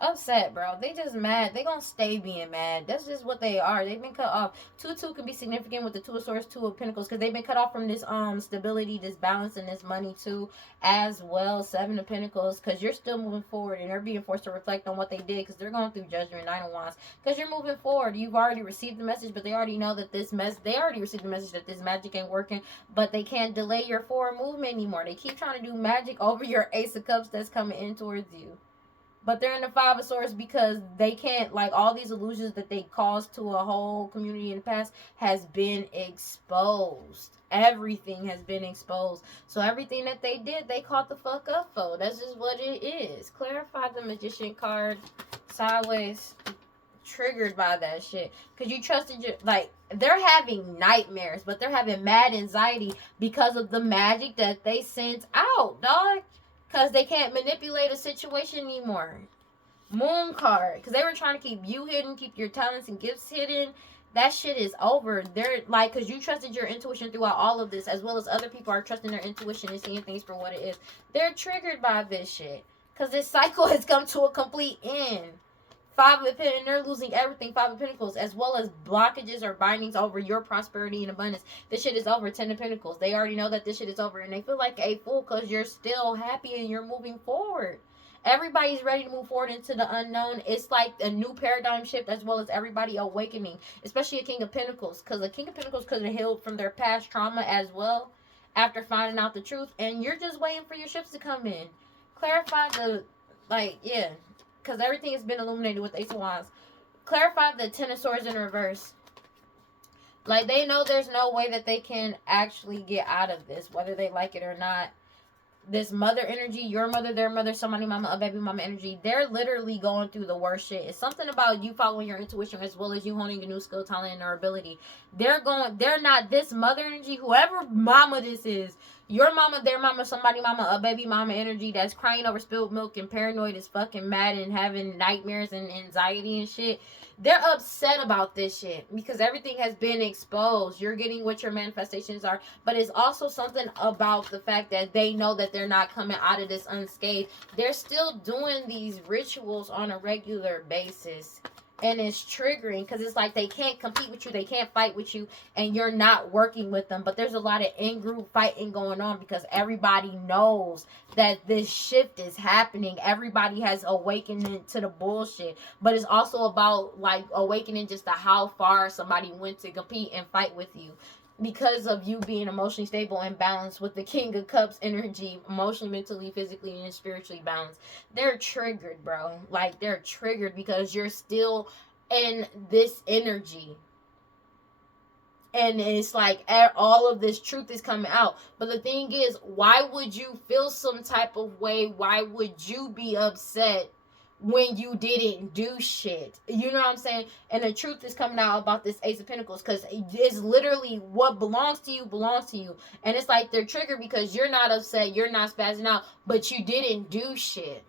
upset, bro. They just mad. They gonna stay being mad. That's just what they are. They've been cut off. 2-2 can be significant with the Two of Swords, Two of Pentacles. Because they've been cut off from this stability, this balance, and this money too. As well. 7 of Pentacles. Because you're still moving forward. And they're being forced to reflect on what they did. Because they're going through judgment. 9 of Wands. Because you're moving forward. You've already received the message. But they already know that they already received the message that this magic ain't working. But they can't delay your forward movement anymore. They keep trying to do magic over your Ace of Cups that's coming in towards you. But they're in the Five of Swords because they can't, like, all these illusions that they caused to a whole community in the past has been exposed. Everything has been exposed. So everything that they did, they caught the fuck up for. That's just what it is. Clarify the Magician card sideways. Triggered by that shit. Because you trusted your, like, they're having nightmares, but they're having mad anxiety because of the magic that they sent out, dog. Because they can't manipulate a situation anymore. Moon card. Because they were trying to keep you hidden, keep your talents and gifts hidden. That shit is over. They're like, because you trusted your intuition throughout all of this, as well as other people are trusting their intuition and seeing things for what it is. They're triggered by this shit. Because this cycle has come to a complete end. Five of Pentacles, and they're losing everything. Five of Pentacles, as well as blockages or bindings over your prosperity and abundance. This shit is over. 10 of Pentacles. They already know that this shit is over, and they feel like a fool because you're still happy and you're moving forward. Everybody's ready to move forward into the unknown. It's like a new paradigm shift, as well as everybody awakening, especially a King of Pentacles, because the King of Pentacles could have healed from their past trauma as well after finding out the truth, and you're just waiting for your ships to come in. Clarify the, like, yeah. Because everything has been illuminated with Ace of Wands. Clarify the Ten of Swords in reverse. Like, they know there's no way that they can actually get out of this, whether they like it or not. This mother energy, your mother, their mother, somebody mama, a baby mama energy, they're literally going through the worst shit. It's something about you following your intuition as well as you honing a new skill, talent, or ability. They're not this mother energy, whoever mama this is, your mama, their mama, somebody mama, a baby mama energy that's crying over spilled milk and paranoid as fucking mad and having nightmares and anxiety and shit. They're upset about this shit because everything has been exposed. You're getting what your manifestations are, but it's also something about the fact that they know that they're not coming out of this unscathed. They're still doing these rituals on a regular basis. And it's triggering because it's like they can't compete with you. They can't fight with you. And you're not working with them. But there's a lot of in-group fighting going on because everybody knows that this shift is happening. Everybody has awakened to the bullshit. But it's also about, like, awakening just to how far somebody went to compete and fight with you. Because of you being emotionally stable and balanced with the King of Cups energy, emotionally, mentally, physically, and spiritually balanced. They're triggered, bro. Like, they're triggered because you're still in this energy. And it's like all of this truth is coming out. But the thing is, why would you feel some type of way? Why would you be upset when you didn't do shit? You know what I'm saying? And the truth is coming out about this Ace of Pentacles because it's literally what belongs to you belongs to you. And it's like they're triggered because you're not upset, you're not spazzing out, but you didn't do shit.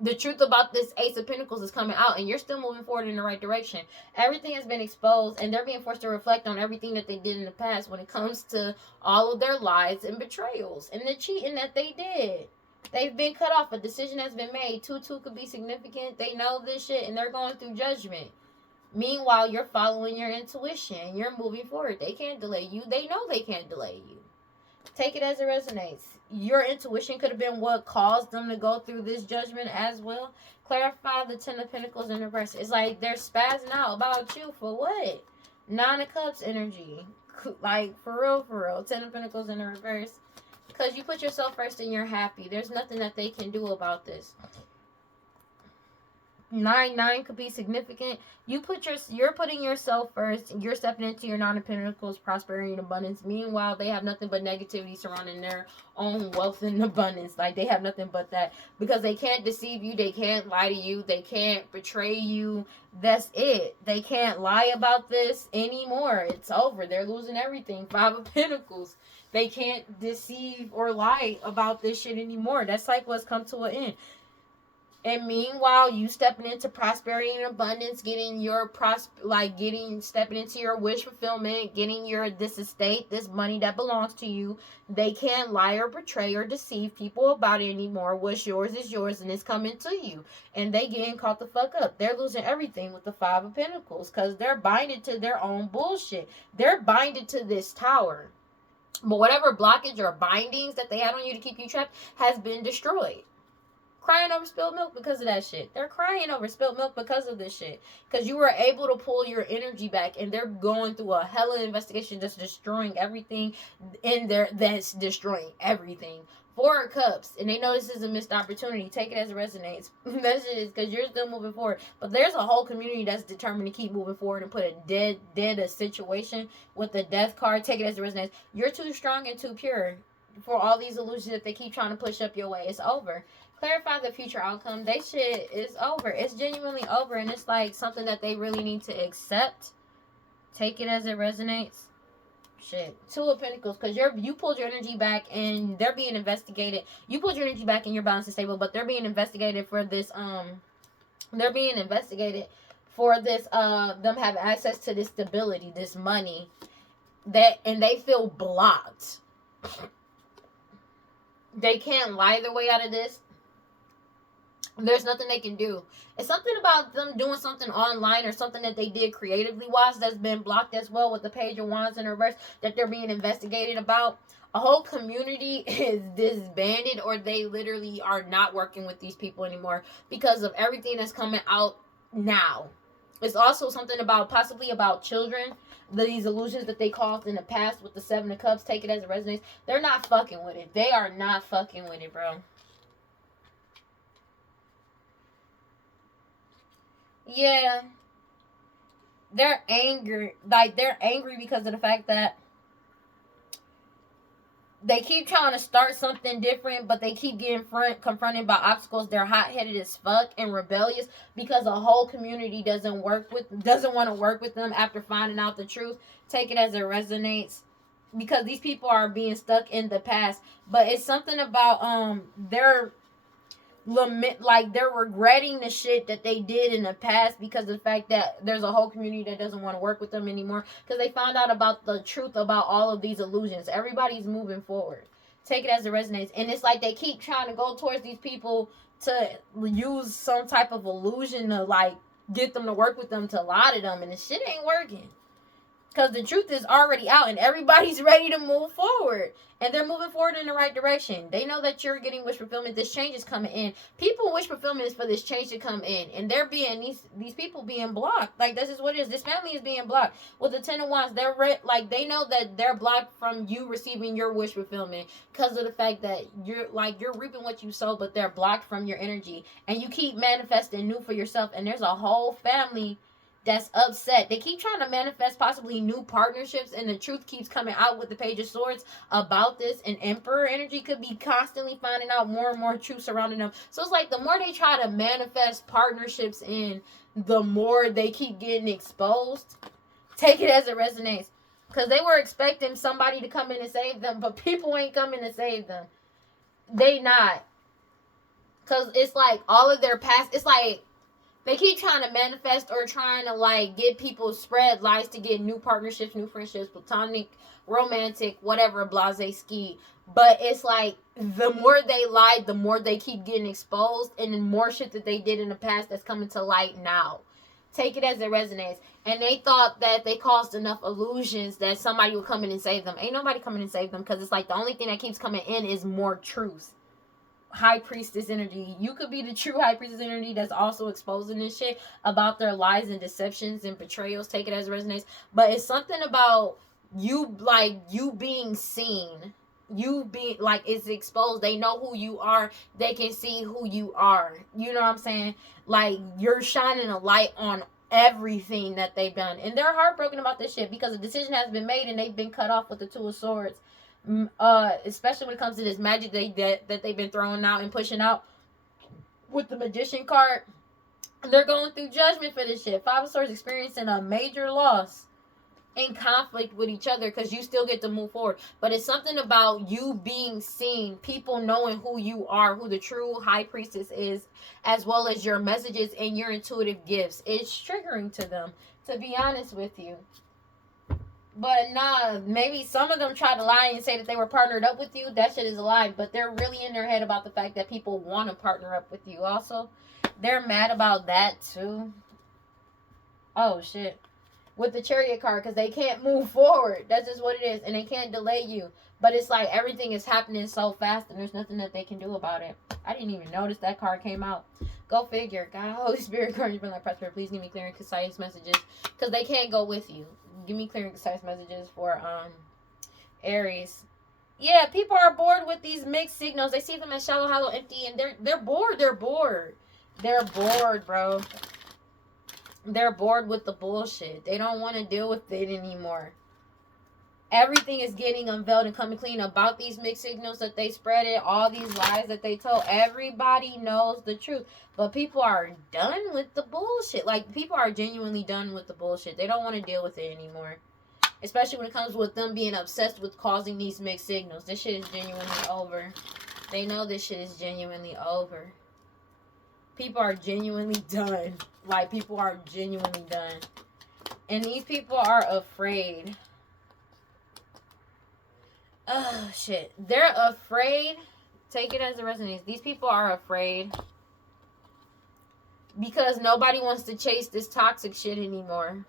The truth about this Ace of Pentacles is coming out and you're still moving forward in the right direction. Everything has been exposed and they're being forced to reflect on everything that they did in the past when it comes to all of their lies and betrayals and the cheating that they did. They've been cut off. A decision has been made. 2-2 could be significant. They know this shit and they're going through judgment. Meanwhile, you're following your intuition. You're moving forward. They can't delay you. They know they can't delay you. Take it as it resonates. Your intuition could have been what caused them to go through this judgment as well. Clarify the Ten of Pentacles in reverse. It's like they're spazzing out about you for what? 9 of Cups energy. Like, for real. 10 of Pentacles in the reverse. Because you put yourself first and you're happy. There's nothing that they can do about this. 9 could be significant. You're putting yourself first. And you're stepping into your 9 of Pentacles, prosperity and abundance. Meanwhile, they have nothing but negativity surrounding their own wealth and abundance. Like, they have nothing but that. Because they can't deceive you. They can't lie to you. They can't betray you. That's it. They can't lie about this anymore. It's over. They're losing everything. 5 of Pentacles. They can't deceive or lie about this shit anymore. That cycle has come to an end. And meanwhile, you stepping into prosperity and abundance, getting your stepping into your wish fulfillment, getting this estate, this money that belongs to you. They can't lie or betray or deceive people about it anymore. What's yours is yours and it's coming to you. And they getting caught the fuck up. They're losing everything with the 5 of Pentacles because they're binded to their own bullshit. They're binded to this tower. But whatever blockage or bindings that they had on you to keep you trapped has been destroyed. Crying over spilled milk because of that shit. They're crying over spilled milk because of this shit. Because you were able to pull your energy back and they're going through a hella investigation that's destroying everything in there. That's destroying everything Four of Cups, and they know this is a missed opportunity. Take it as it resonates. That's it, because you're still moving forward. But there's a whole community that's determined to keep moving forward and put a dead situation with the death card. Take it as it resonates. You're too strong and too pure for all these illusions that they keep trying to push up your way. It's over. Clarify the future outcome. They shit is over. It's genuinely over, and it's like something that they really need to accept. Take it as it resonates. Shit. Two of Pentacles, because you pulled your energy back and they're being investigated. You pulled your energy back and you're balanced and stable, but they're being investigated for this they're being investigated for this them having access to this stability, this money, and they feel blocked. They can't lie their way out of this. There's nothing they can do. It's something about them doing something online or something that they did creatively wise that's been blocked as well with the Page of Wands in reverse that they're being investigated about. A whole community is disbanded, or they literally are not working with these people anymore because of everything that's coming out now. It's also something about, possibly about children. These illusions that they caused in the past with the Seven of Cups. Take it as it resonates. They're not fucking with it. They are not fucking with it, bro. Yeah, they're angry. Like, they're angry because of the fact that they keep trying to start something different, but they keep getting confronted by obstacles. They're hot-headed as fuck and rebellious because the whole community doesn't want to work with them after finding out the truth. Take it as it resonates, because these people are being stuck in the past. But it's something about their lament, like they're regretting the shit that they did in the past because of the fact that there's a whole community that doesn't want to work with them anymore because they found out about the truth about all of these illusions. Everybody's moving forward. Take it as it resonates. And it's like they keep trying to go towards these people to use some type of illusion to like get them to work with them, to lie to them, and the shit ain't working. Because the truth is already out and everybody's ready to move forward. And they're moving forward in the right direction. They know that you're getting wish fulfillment. This change is coming in. People wish fulfillment is for this change to come in. And they're being, these people being blocked. Like, this is what it is. This family is being blocked. With the Ten of Wands, they know that they're blocked from you receiving your wish fulfillment. Because of the fact that you're reaping what you sow, but they're blocked from your energy. And you keep manifesting new for yourself. And there's a whole family that's upset. They keep trying to manifest possibly new partnerships, and the truth keeps coming out with the Page of Swords about this. And Emperor energy could be constantly finding out more and more truth surrounding them. So it's like the more they try to manifest partnerships in, the more they keep getting exposed. Take it as it resonates. Because they were expecting somebody to come in and save them, but people ain't coming to save them. They not. Because it's like all of their past, it's like they keep trying to manifest or trying to like get people spread lies to get new partnerships, new friendships, platonic, romantic, whatever, blase ski. But it's like the more they lie, the more they keep getting exposed, and the more shit that they did in the past that's coming to light now. Take it as it resonates. And they thought that they caused enough illusions that somebody would come in and save them. Ain't nobody coming and save them, because it's like the only thing that keeps coming in is more truth. High Priestess energy. You could be the true High Priestess energy that's also exposing this shit about their lies and deceptions and betrayals. Take it as it resonates. But it's something about you, like, you being seen. You being, like, it's exposed. They know who you are. They can see who you are. You know what I'm saying? Like, you're shining a light on everything that they've done. And they're heartbroken about this shit because a decision has been made and they've been cut off with the Two of Swords. Especially when it comes to this magic that they've been throwing out and pushing out with the Magician card. They're going through judgment for this shit. Five of Swords experiencing a major loss in conflict with each other because you still get to move forward. But it's something about you being seen, people knowing who you are, who the true High Priestess is, as well as your messages and your intuitive gifts. It's triggering to them, to be honest with you. But nah, maybe some of them try to lie and say that they were partnered up with you. That shit is a lie. But they're really in their head about the fact that people want to partner up with you also. They're mad about that too. Oh shit. With the Chariot card, because they can't move forward. That's just what it is. And they can't delay you. But it's like everything is happening so fast and there's nothing that they can do about it. I didn't even notice that card came out. Go figure. God, Holy Spirit, courage, bring like prosperity. Please give me clear and concise messages. Because they can't go with you. Give me clear and concise messages for Aries. Yeah, people are bored with these mixed signals. They see them as shallow, hollow, empty, and they're bored. They're bored. They're bored, bro. They're bored with the bullshit. They don't want to deal with it anymore. Everything is getting unveiled and coming clean about these mixed signals that they spread it, all these lies that they told. Everybody knows the truth. But people are done with the bullshit. Like, people are genuinely done with the bullshit. They don't want to deal with it anymore. Especially when it comes with them being obsessed with causing these mixed signals. This shit is genuinely over. They know this shit is genuinely over. People are genuinely done. Like, people are genuinely done. And these people are afraid. Oh, shit. They're afraid. Take it as it resonates. These people are afraid. Because nobody wants to chase this toxic shit anymore.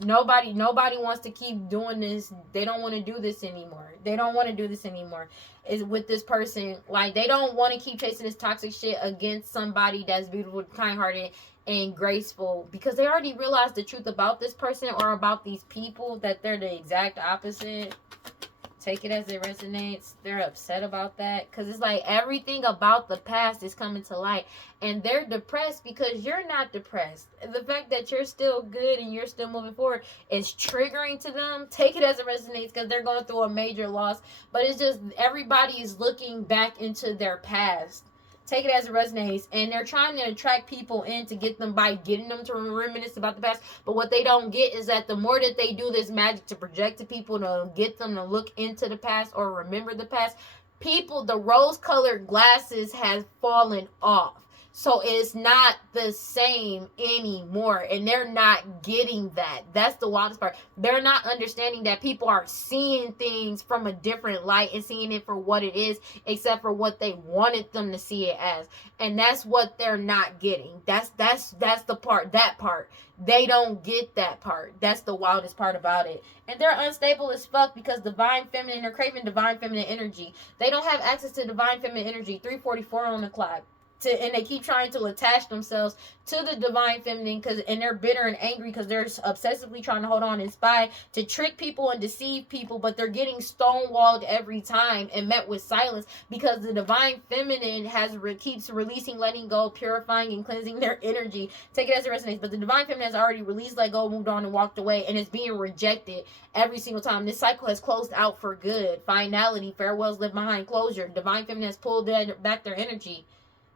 Nobody wants to keep doing this. They don't want to do this anymore. They don't want to do this anymore. Is with this person. Like, they don't want to keep chasing this toxic shit against somebody that's beautiful, kind-hearted, and graceful. Because they already realized the truth about this person or about these people, that they're the exact opposite. Take it as it resonates. They're upset about that. Because it's like everything about the past is coming to light. And they're depressed because you're not depressed. The fact that you're still good and you're still moving forward is triggering to them. Take it as it resonates because they're going through a major loss. But it's just everybody is looking back into their past. Take it as it resonates. And they're trying to attract people in to get them by getting them to reminisce about the past. But what they don't get is that the more that they do this magic to project to people, to get them to look into the past or remember the past, people, the rose-colored glasses has fallen off. So it's not the same anymore. And they're not getting that. That's the wildest part. They're not understanding that people are seeing things from a different light and seeing it for what it is, except for what they wanted them to see it as. And that's what they're not getting. That's the part, that part. They don't get that part. That's the wildest part about it. And they're unstable as fuck because divine feminine, they're craving divine feminine energy. They don't have access to divine feminine energy. 3:44 on the clock. And they keep trying to attach themselves to the divine feminine and they're bitter and angry because they're obsessively trying to hold on and spy to trick people and deceive people, but they're getting stonewalled every time and met with silence because the divine feminine keeps releasing, letting go, purifying and cleansing their energy. Take it as it resonates. But the divine feminine has already released, let go, moved on, and walked away, and it's being rejected every single time. This cycle has closed out for good. Finality, farewells left behind, closure. Divine feminine has pulled back their energy.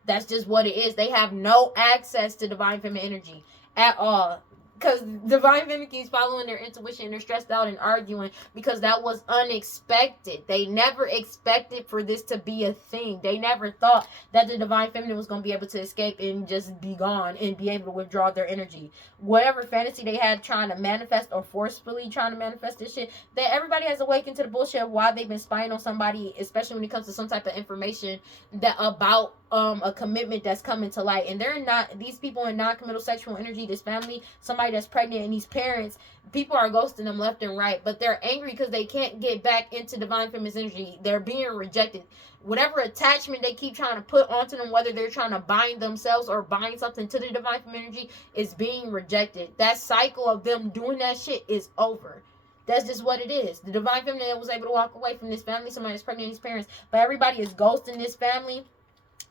That's just what it is. They have no access to divine feminine energy at all. Because divine feminine keeps following their intuition. They're stressed out and arguing because that was unexpected. They never expected for this to be a thing. They never thought that the divine feminine was going to be able to escape and just be gone and be able to withdraw their energy. Whatever fantasy they had trying to manifest or forcefully trying to manifest this shit, that everybody has awakened to the bullshit of why they've been spying on somebody, especially when it comes to some type of information that about a commitment that's coming to light. And they're not, these people in non-committal sexual energy, this family, somebody that's pregnant, and these parents, people are ghosting them left and right, but they're angry because they can't get back into divine feminine energy. They're being rejected. Whatever attachment they keep trying to put onto them, whether they're trying to bind themselves or bind something to the divine feminine energy, is being rejected. That cycle of them doing that shit is over. That's just what it is. The divine feminine was able to walk away from this family, somebody that's pregnant, his parents, but everybody is ghosting this family.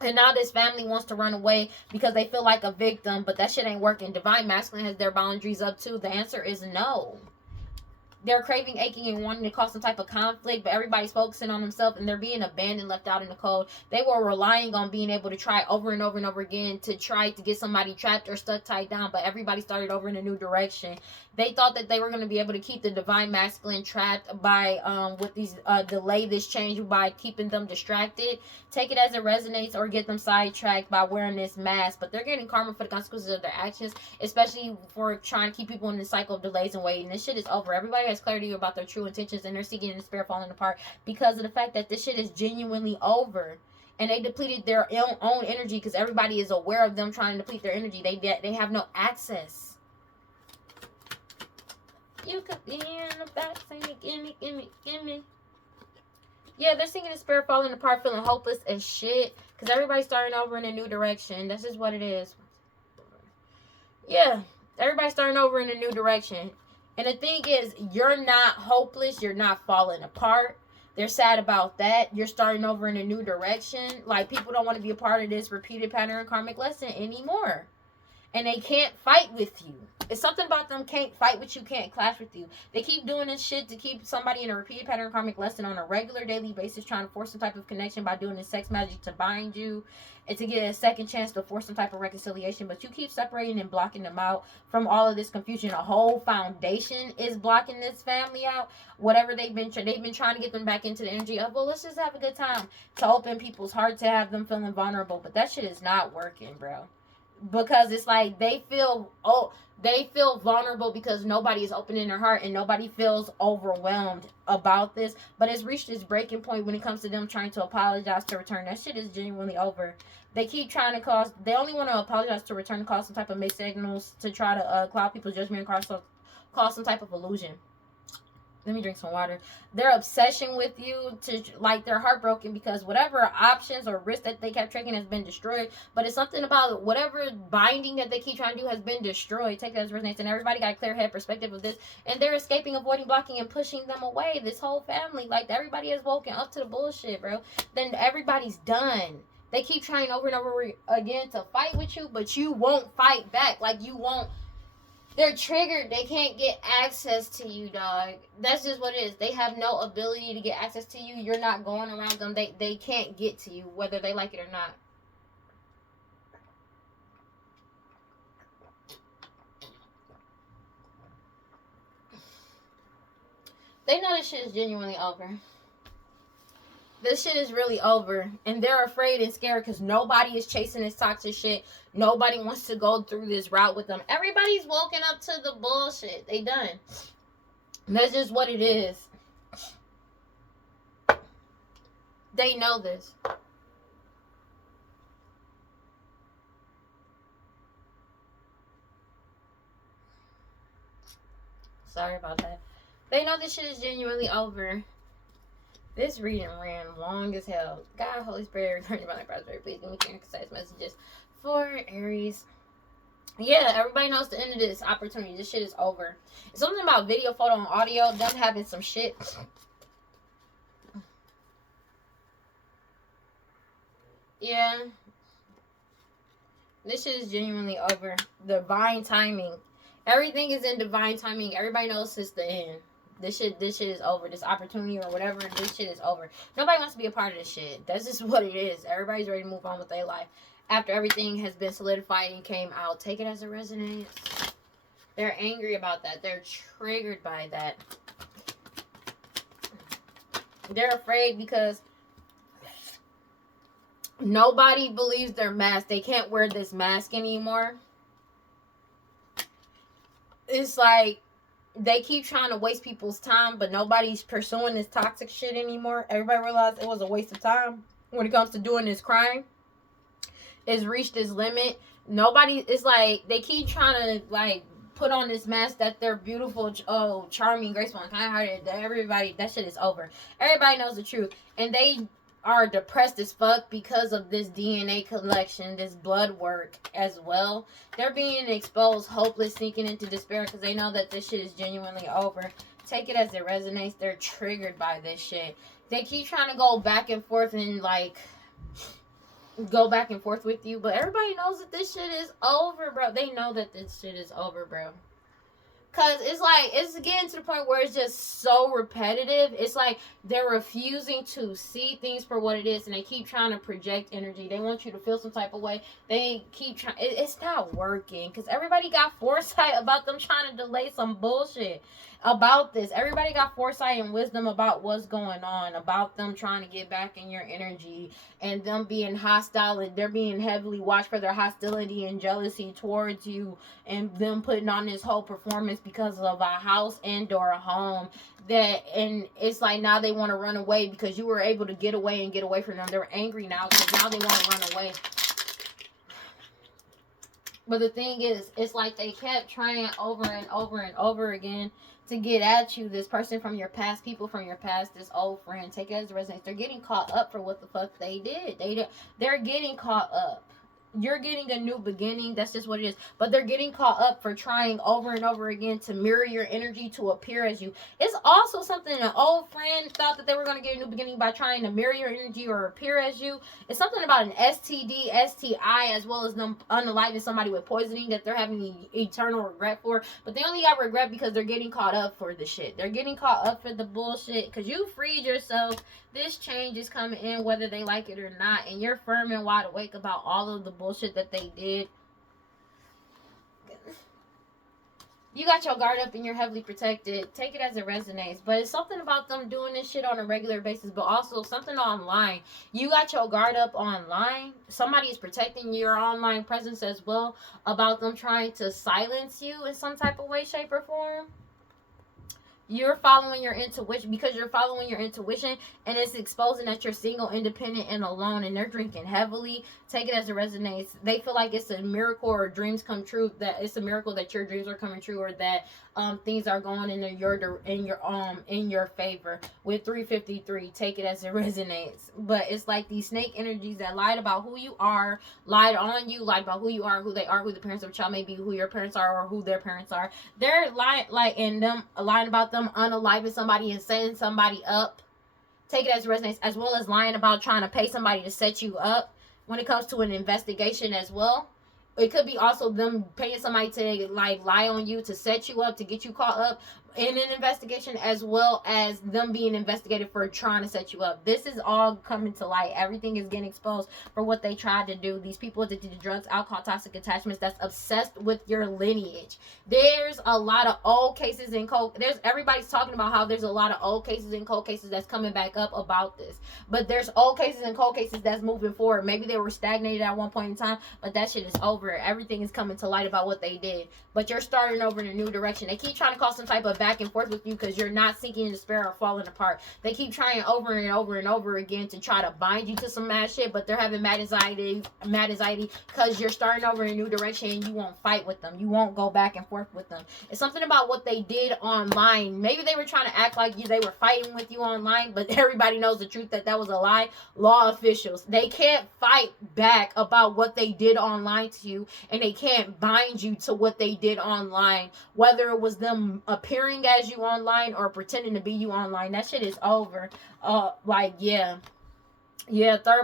And now this family wants to run away because they feel like a victim, but that shit ain't working. Divine masculine has their boundaries up too. The answer is no. They're craving, aching, and wanting to cause some type of conflict, but everybody's focusing on themselves and they're being abandoned, left out in the cold. They were relying on being able to try over and over and over again to try to get somebody trapped or stuck, tied down, but everybody started over in a new direction. They thought that they were going to be able to keep the divine masculine trapped by with these delay this change by keeping them distracted. Take it as it resonates, or get them sidetracked by wearing this mask. But they're getting karma for the consequences of their actions, especially for trying to keep people in the cycle of delays and waiting. This shit is over. Everybody has clarity about their true intentions, and they're seeking in despair, falling apart because of the fact that this shit is genuinely over. And they depleted their own energy because everybody is aware of them trying to deplete their energy. They have no access. You could be in the back saying, gimme, gimme, gimme. Yeah, they're seeing the spirit falling apart, feeling hopeless as shit. Because everybody's starting over in a new direction. That's just what it is. Yeah, everybody's starting over in a new direction. And the thing is, you're not hopeless. You're not falling apart. They're sad about that. You're starting over in a new direction. Like, people don't want to be a part of this repeated pattern karmic lesson anymore. And they can't fight with you. It's something about them can't fight with you, can't clash with you. They keep doing this shit to keep somebody in a repeated pattern karmic lesson on a regular daily basis, trying to force some type of connection by doing this sex magic to bind you and to get a second chance to force some type of reconciliation. But you keep separating and blocking them out from all of this confusion. A whole foundation is blocking this family out. Whatever they've been trying to get them back into the energy of, well, let's just have a good time, to open people's heart, to have them feeling vulnerable. But that shit is not working, bro. Because it's like they feel vulnerable because nobody is opening their heart and nobody feels overwhelmed about this. But it's reached this breaking point when it comes to them trying to apologize to return. That shit is genuinely over. They keep trying to cause, they only want to apologize to return, to cause some type of mixed signals, to try to cloud people's judgment, cause some type of illusion. Let me drink some water. Their obsession with you, to like, they're heartbroken because whatever options or risks that they kept taking has been destroyed. But it's something about whatever binding that they keep trying to do has been destroyed. Take that as resonance. And everybody got a clear head perspective of this. And they're escaping, avoiding, blocking, and pushing them away. This whole family, like, everybody has woken up to the bullshit, bro. Then everybody's done. They keep trying over and over again to fight with you, but you won't fight back. Like, you won't. They're triggered. They can't get access to you, dog. That's just what it is. They have no ability to get access to you. You're not going around them. They can't get to you, whether they like it or not. They know this shit is genuinely over. This shit is really over. And they're afraid and scared because nobody is chasing this toxic shit. Nobody wants to go through this route with them. Everybody's woken up to the bullshit. They done. And that's just what it is. They know this. Sorry about that. They know this shit is genuinely over. This reading ran long as hell. God, Holy Spirit, return to my prosperity. Please give me clear and concise messages for Aries. Yeah, everybody knows the end of this opportunity. This shit is over. It's something about video, photo, and audio. Them having some shit. Yeah. This shit is genuinely over. Divine timing. Everything is in divine timing. Everybody knows it's the end. This shit is over. This opportunity or whatever, this shit is over. Nobody wants to be a part of this shit. That's just what it is. Everybody's ready to move on with their life. After everything has been solidified and came out. Take it as it resonates. They're angry about that. They're triggered by that. They're afraid because nobody believes their mask. They can't wear this mask anymore. It's like they keep trying to waste people's time, but nobody's pursuing this toxic shit anymore. Everybody realized it was a waste of time when it comes to doing this crime. It's reached its limit. Nobody, it's like they keep trying to like put on this mask that they're beautiful, charming, graceful, and kind-hearted. Everybody, that shit is over. Everybody knows the truth, and they are depressed as fuck because of this DNA collection, this blood work as well. They're being exposed, hopeless, sinking into despair because they know that this shit is genuinely over. Take it as it resonates. They're triggered by this shit. They keep trying to go back and forth and like go back and forth with you, but everybody knows that this shit is over, bro. They know that this shit is over, bro. Because it's like, it's getting to the point where it's just so repetitive. It's like they're refusing to see things for what it is. And they keep trying to project energy. They want you to feel some type of way. They keep trying. It's not working. Because everybody got foresight about them trying to delay some bullshit about this. Everybody got foresight and wisdom about what's going on. About them trying to get back in your energy. And them being hostile. And they're being heavily watched for their hostility and jealousy towards you. And them putting on this whole performance because of a house and or a home that, and it's like now they want to run away because you were able to get away and get away from them. They're angry now because now they want to run away. But the thing is, it's like they kept trying over and over and over again to get at you. This person from your past, people from your past, this old friend. Take it as a resonance. They're getting caught up for what the fuck they did. They're getting caught up. you're getting a new beginning. That's just what it is. But they're getting caught up for trying over and over again to mirror your energy to appear as you. It's also something an old friend thought that they were going to get a new beginning by trying to mirror your energy or appear as you. It's something about an STD, STI, as well as them unaliving somebody with poisoning that they're having eternal regret for. But they only got regret because they're getting caught up for the shit. They're getting caught up for the bullshit because you freed yourself. This change is coming in whether they like it or not, and you're firm and wide awake about all of the bullshit that they did. You got your guard up and you're heavily protected. Take it as it resonates. But it's something about them doing this shit on a regular basis, but also something online. You got your guard up online. Somebody is protecting your online presence as well, about them trying to silence you in some type of way, shape, or form. You're following your intuition because you're following your intuition, and it's exposing that you're single, independent, and alone, and they're drinking heavily. Take it as it resonates. They feel like it's a miracle or dreams come true, that it's a miracle that your dreams are coming true, or that things are going in your favor. With 353, take it as it resonates. But it's like these snake energies that lied about who you are, lied on you, lied about who you are, who they are, who the parents of a child may be, who your parents are, or who their parents are. They're lying, lying about them unaliving somebody and setting somebody up. Take it as it resonates, as well as lying about trying to pay somebody to set you up when it comes to an investigation as well. It could be also them paying somebody to lie on you, to set you up, to get you caught up in an investigation, as well as them being investigated for trying to set you up. This is all coming to light. Everything is getting exposed for what they tried to do. These people addicted to drugs, alcohol, toxic attachments, that's obsessed with your lineage. There's a lot of old cases in everybody's talking about how there's a lot of old cases and cold cases that's coming back up about this. But there's old cases and cold cases that's moving forward. Maybe they were stagnated at one point in time, but that shit is over. Everything is coming to light about what they did. But you're starting over in a new direction. They keep trying to cause some type of back and forth with you because you're not sinking in despair or falling apart. They keep trying over and over and over again to try to bind you to some mad shit, but they're having mad anxiety because you're starting over in a new direction and you won't fight with them. You won't go back and forth with them. It's something about what they did online. Maybe they were trying to act like they were fighting with you online, but everybody knows the truth that was a lie. Law officials, they can't fight back about what they did online to you, and they can't bind you to what they did online, whether it was them appearing as you online or pretending to be you online. That shit is over. Third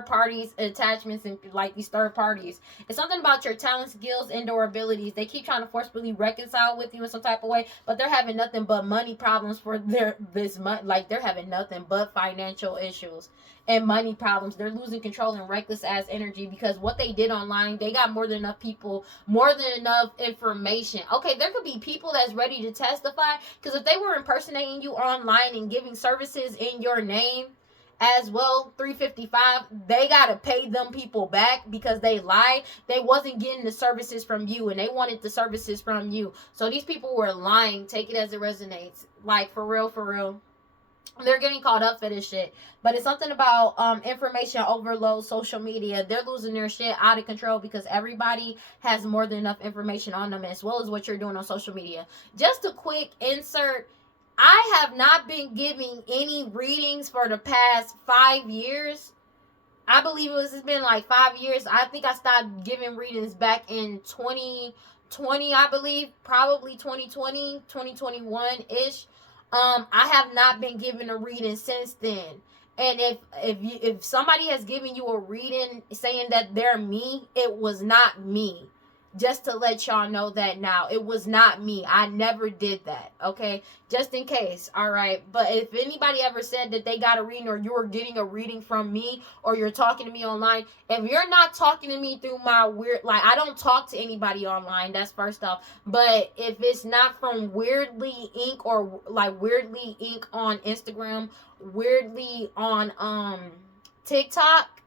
parties, attachments, and these third parties. It's something about your talents, skills, and/or abilities. They keep trying to forcefully reconcile with you in some type of way, but they're having nothing but money problems for this month. They're having nothing but financial issues and money problems. They're losing control and reckless ass energy because what they did online, they got more than enough people, more than enough information. Okay, there could be people that's ready to testify, because if they were impersonating you online and giving services in your name as well, 355, they gotta pay them people back because they lied. They wasn't getting the services from you, and they wanted the services from you. So these people were lying. Take it as it resonates. For real. They're getting caught up for this shit. But it's something about information overload, social media. They're losing their shit out of control because everybody has more than enough information on them, as well as what you're doing on social media. Just a quick insert. I have not been giving any readings for the past 5 years. I believe it's been 5 years. I think I stopped giving readings back in 2020, I believe. Probably 2020, 2021-ish. I have not been given a reading since then. And if somebody has given you a reading saying that they're me, it was not me. Just to let y'all know that now. It was not me. I never did that. Okay? Just in case. Alright? But if anybody ever said that they got a reading, or you're getting a reading from me, or you're talking to me online, if you're not talking to me through my weird... I don't talk to anybody online. That's first off. But if it's not from WeirdLee Inc. or WeirdLee Inc. on Instagram, WeirdLee on TikTok,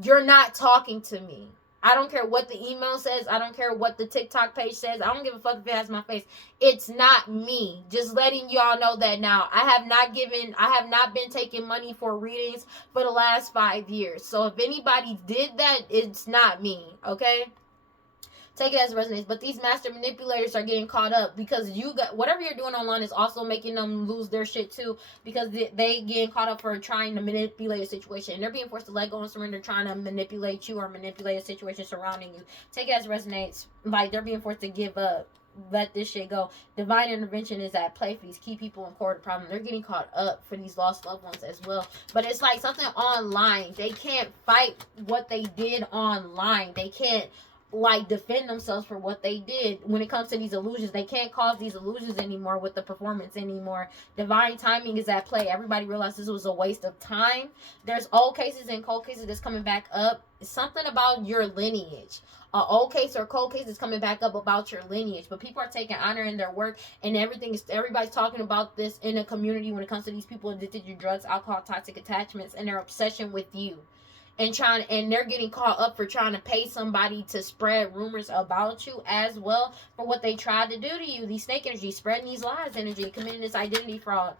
you're not talking to me. I don't care what the email says. I don't care what the TikTok page says. I don't give a fuck if it has my face. It's not me. Just letting y'all know that now. I have not been taking money for readings for the last 5 years. So if anybody did that, it's not me. Okay? Take it as it resonates. But these master manipulators are getting caught up because you got whatever you're doing online is also making them lose their shit too, because they getting caught up for trying to manipulate a situation, and they're being forced to let go and surrender, trying to manipulate you or manipulate a situation surrounding you. Take it as it resonates. Like, they're being forced to give up. Let this shit go. Divine intervention is at play for these key people in court of problem. They're getting caught up for these lost loved ones as well. But it's like something online. They can't fight what they did online. They can't like defend themselves for what they did. When it comes to these illusions, they can't cause these illusions anymore with the performance anymore. Divine timing is at play. Everybody realized this was a waste of time. There's old cases and cold cases that's coming back up. It's something about your lineage. An old case or cold case is coming back up about your lineage, but people are taking honor in their work, and everybody's talking about this in a community when it comes to these people addicted to drugs, alcohol, toxic attachments, and their obsession with you. And they're getting caught up for trying to pay somebody to spread rumors about you as well for what they tried to do to you. These snake energy, spreading these lies energy, committing this identity fraud.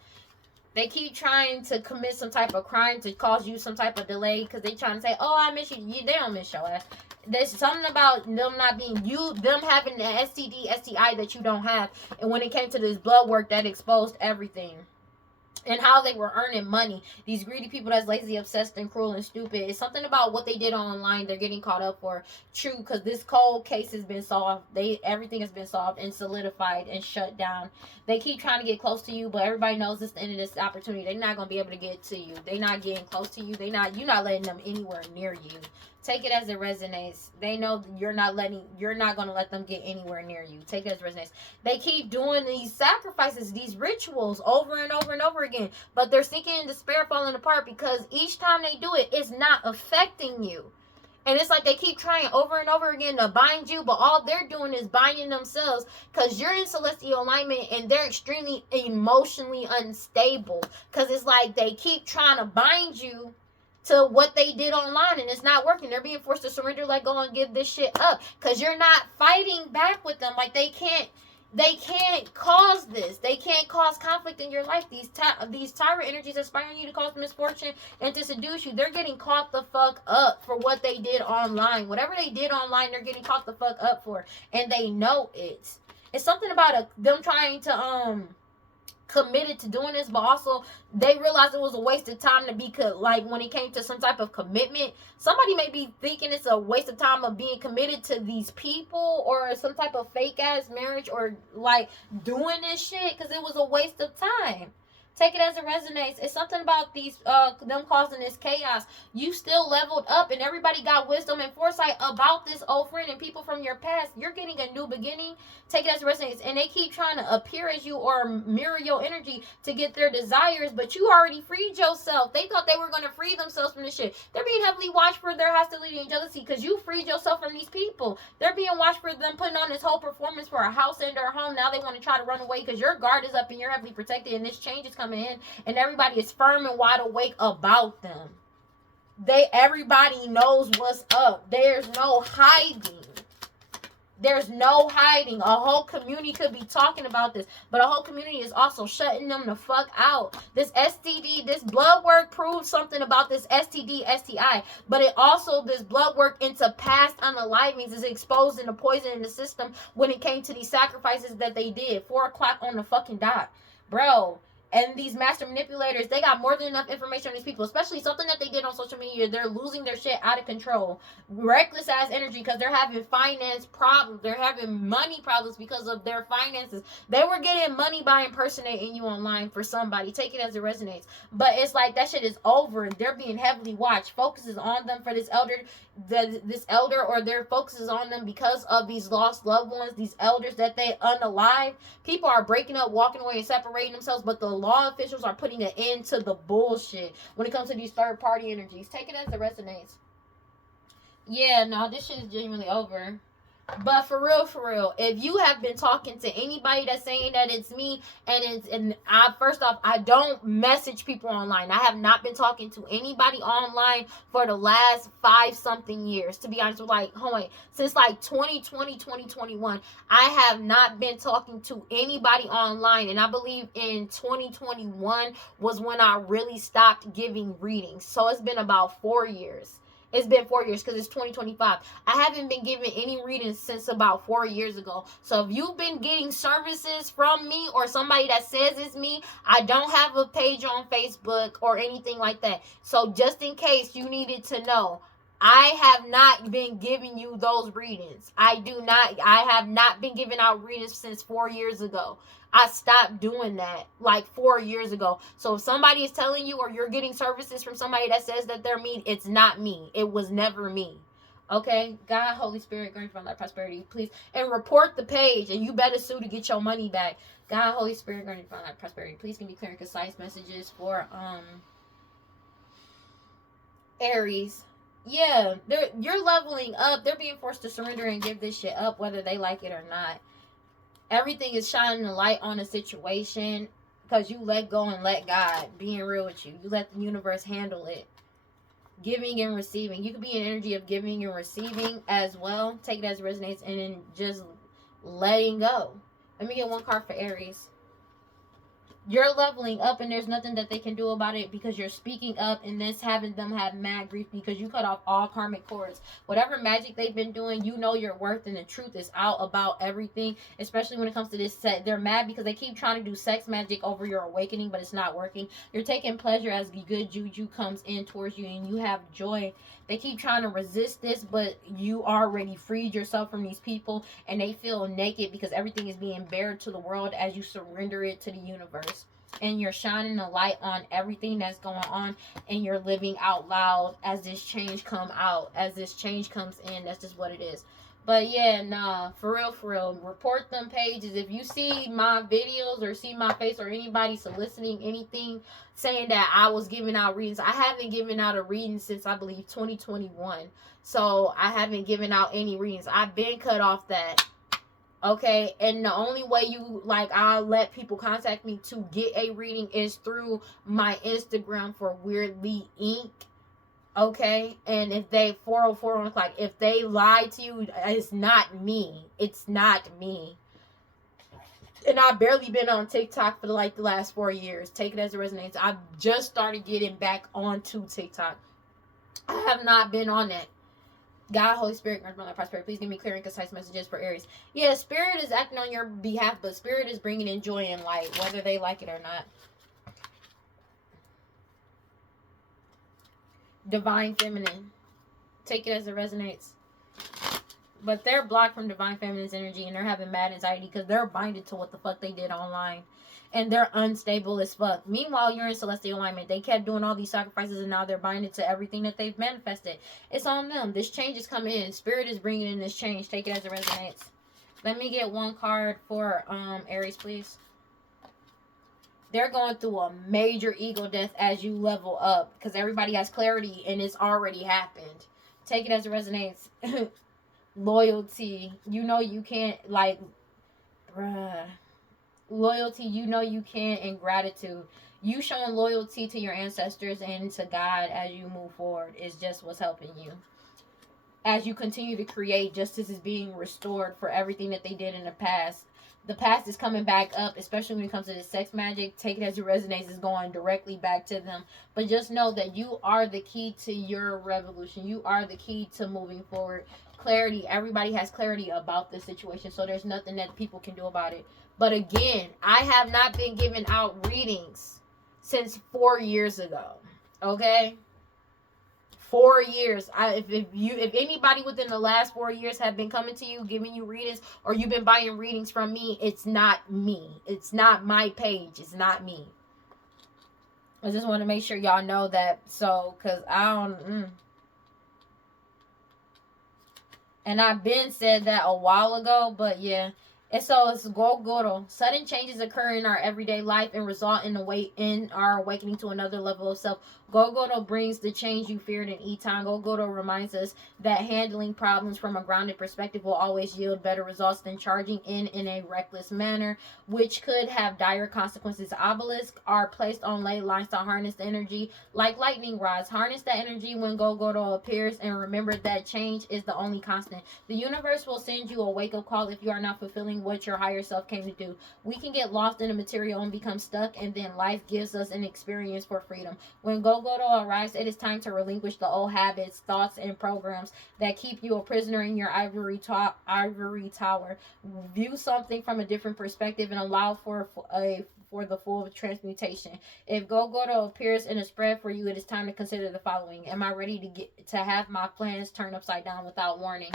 They keep trying to commit some type of crime to cause you some type of delay because they trying to say, oh, I miss you. They don't miss your ass. There's something about them not being you, them having the STD, STI that you don't have. And when it came to this blood work, that exposed everything. And how they were earning money. These greedy people that's lazy, obsessed, and cruel and stupid. It's something about what they did online they're getting caught up for. True, because this cold case has been solved. Everything has been solved and solidified and shut down. They keep trying to get close to you, but everybody knows this is the end of this opportunity. They're not going to be able to get to you. They're not getting close to you. You're not letting them anywhere near you. Take it as it resonates. They know you're not going to let them get anywhere near you. Take it as it resonates. They keep doing these sacrifices, these rituals over and over and over again, but they're sinking in despair, falling apart because each time they do it, it's not affecting you. And it's like they keep trying over and over again to bind you, but all they're doing is binding themselves because you're in celestial alignment and they're extremely emotionally unstable because it's like they keep trying to bind you to what they did online and it's not working. They're being forced to surrender, let go, and give this shit up because you're not fighting back with them. Like they can't cause this. They can't cause conflict in your life. These tyrant energies aspiring you to cause misfortune and to seduce you. They're getting caught the fuck up for what they did online. Whatever they did online, they're getting caught the fuck up for, and they know it. It's something about them trying to committed to doing this, but also they realized it was a waste of time to be like when it came to some type of commitment. Somebody may be thinking it's a waste of time of being committed to these people or some type of fake ass marriage or like doing this shit because it was a waste of time. Take it as it resonates. It's something about these them causing this chaos. You still leveled up and everybody got wisdom and foresight about this old friend and people from your past. You're getting a new beginning. Take it as it resonates. And they keep trying to appear as you or mirror your energy to get their desires, but you already freed yourself. They thought they were going to free themselves from this shit. They're being heavily watched for their hostility and jealousy because you freed yourself from these people. They're being watched for them putting on this whole performance for a house and their home. Now they want to try to run away because your guard is up and you're heavily protected and this change is coming in and everybody is firm and wide awake about them. Everybody knows what's up. There's no hiding. There's no hiding. A whole community could be talking about this, but a whole community is also shutting them the fuck out. This STD, this blood work proves something about this STD, STI, but it also, this blood work into past unalivings is exposing the poison in the system when it came to these sacrifices that they did. 4 o'clock on the fucking dot. Bro. And these master manipulators, they got more than enough information on these people, especially something that they did on social media. They're losing their shit out of control. Reckless ass energy because they're having finance problems. They're having money problems because of their finances. They were getting money by impersonating you online for somebody. Take it as it resonates. But it's like that shit is over. They're being heavily watched. Focus is on them for this elder, or their focus is on them because of these lost loved ones, these elders that they unalive. People are breaking up, walking away, and separating themselves, but the law officials are putting an end to the bullshit when it comes to these third party energies. Take it as it resonates. Yeah, no, this shit is genuinely over. But for real, if you have been talking to anybody that's saying that it's me, first off, I don't message people online. I have not been talking to anybody online for the last 5-something years, to be honest with since like 2020, 2021, I have not been talking to anybody online, and I believe in 2021 was when I really stopped giving readings. So it's been about 4 years. It's been 4 years because it's 2025. I haven't been giving any readings since about 4 years ago. So if you've been getting services from me or somebody that says it's me, I don't have a page on Facebook or anything like that. So just in case you needed to know, I have not been giving you those readings. I have not been giving out readings since 4 years ago. I stopped doing that like 4 years ago. So if somebody is telling you or you're getting services from somebody that says that they're me, it's not me. It was never me. Okay? God, Holy Spirit, grant from that prosperity, please. And report the page, and you better sue to get your money back. God, Holy Spirit, grant from that prosperity. Please give me clear and concise messages for Aries. Yeah, you're leveling up. They're being forced to surrender and give this shit up, whether they like it or not. Everything is shining a light on a situation because you let go and let God. Being real with you. You let the universe handle it. Giving and receiving. You could be an energy of giving and receiving as well. Take it as it resonates and then just letting go. Let me get one card for Aries. You're leveling up and there's nothing that they can do about it because you're speaking up and this having them have mad grief because you cut off all karmic cords. Whatever magic they've been doing, you know your worth and the truth is out about everything, especially when it comes to this set. They're mad because they keep trying to do sex magic over your awakening, but it's not working. You're taking pleasure as good juju comes in towards you and you have joy. They keep trying to resist this, but you already freed yourself from these people and they feel naked because everything is being bared to the world as you surrender it to the universe. And you're shining a light on everything that's going on and you're living out loud as this change come out, as this change comes in. That's just what it is. But yeah, nah, for real, report them pages. If you see my videos or see my face or anybody soliciting anything saying that I was giving out readings, I haven't given out a reading since I believe 2021. So I haven't given out any readings. I've been cut off that. Okay, and the only way I'll let people contact me to get a reading is through my Instagram for WeirdLee Inc. Okay, and if they 404 on the clock, if they lie to you, it's not me. It's not me. And I've barely been on TikTok for the last 4 years. Take it as it resonates. I've just started getting back onto TikTok. I have not been on that. God, Holy Spirit, grant my prosperity. Please give me clear and concise messages for Aries. Yeah, Spirit is acting on your behalf, but Spirit is bringing in joy and light, whether they like it or not. Divine Feminine. Take it as it resonates. But they're blocked from Divine Feminine's energy and they're having mad anxiety because they're binded to what the fuck they did online. And they're unstable as fuck. Meanwhile, you're in celestial alignment. They kept doing all these sacrifices and now they're binded to everything that they've manifested. It's on them. This change is coming in. Spirit is bringing in this change. Take it as it resonates. Let me get one card for Aries, please. They're going through a major ego death as you level up because everybody has clarity and it's already happened. Take it as it resonates. Loyalty. You know you can't, bruh. Loyalty, you know you can, and gratitude. You showing loyalty to your ancestors and to God as you move forward is just what's helping you. As you continue to create, justice is being restored for everything that they did in the past. The past is coming back up, especially when it comes to the sex magic. Take it as it resonates, is going directly back to them. But just know that you are the key to your revolution. You are the key to moving forward. Clarity. Everybody has clarity about this situation, so there's nothing that people can do about it. But again, I have not been giving out readings since 4 years ago. Okay? 4 years. If anybody within the last 4 years have been coming to you, giving you readings, or you've been buying readings from me, it's not me. It's not my page. It's not me. I just want to make sure y'all know that. So, because I don't... And I've been said that a while ago, but yeah. And so it's Gogoro. Sudden changes occur in our everyday life and result in our awakening to another level of self. Gogoro brings the change you feared in Eton. Gogoro reminds us that handling problems from a grounded perspective will always yield better results than charging in a reckless manner, which could have dire consequences. Obelisks are placed on ley lines to harness the energy like lightning rods. Harness that energy when Gogoro appears and remember that change is the only constant. The universe will send you a wake-up call if you are not fulfilling doing what your higher self came to do. We can get lost in the material and become stuck, and then life gives us an experience for freedom. When Golgotha arrives, it is time to relinquish the old habits, thoughts, and programs that keep you a prisoner in your ivory tower. View something from a different perspective and allow for the full transmutation. If Golgotha appears in a spread for you, it is time to consider the following. Am I ready to have my plans turned upside down without warning?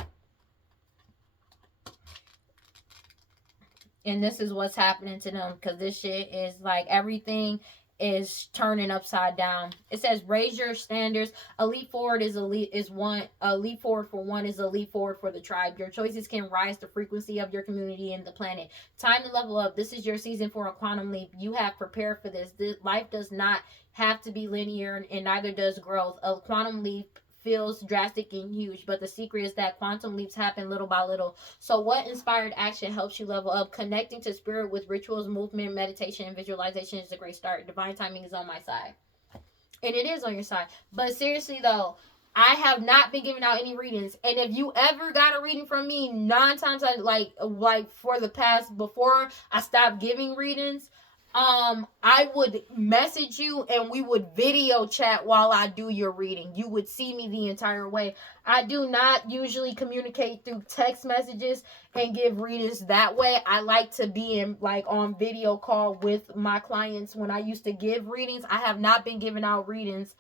And this is what's happening to them, because this shit is like everything is turning upside down. It says raise your standards. A leap forward is a leap forward for one is a leap forward for the tribe. Your choices can rise the frequency of your community and the planet. Time to level up. This is your season for a quantum leap. You have prepared for this. Life does not have to be linear, and neither does growth. A quantum leap feels drastic and huge, but the secret is that quantum leaps happen little by little. So what inspired action helps you level up? Connecting to spirit with rituals, movement, meditation, and visualization is a great start. Divine timing is on my side. And it is on your side. But seriously though, I have not been giving out any readings. And if you ever got a reading from me, 9 times I like for the past, before I stopped giving readings, I would message you and we would video chat while I do your reading. You would see me the entire way. I do not usually communicate through text messages and give readings that way. I like to be in on video call with my clients. When I used to give readings, I have not been giving out readings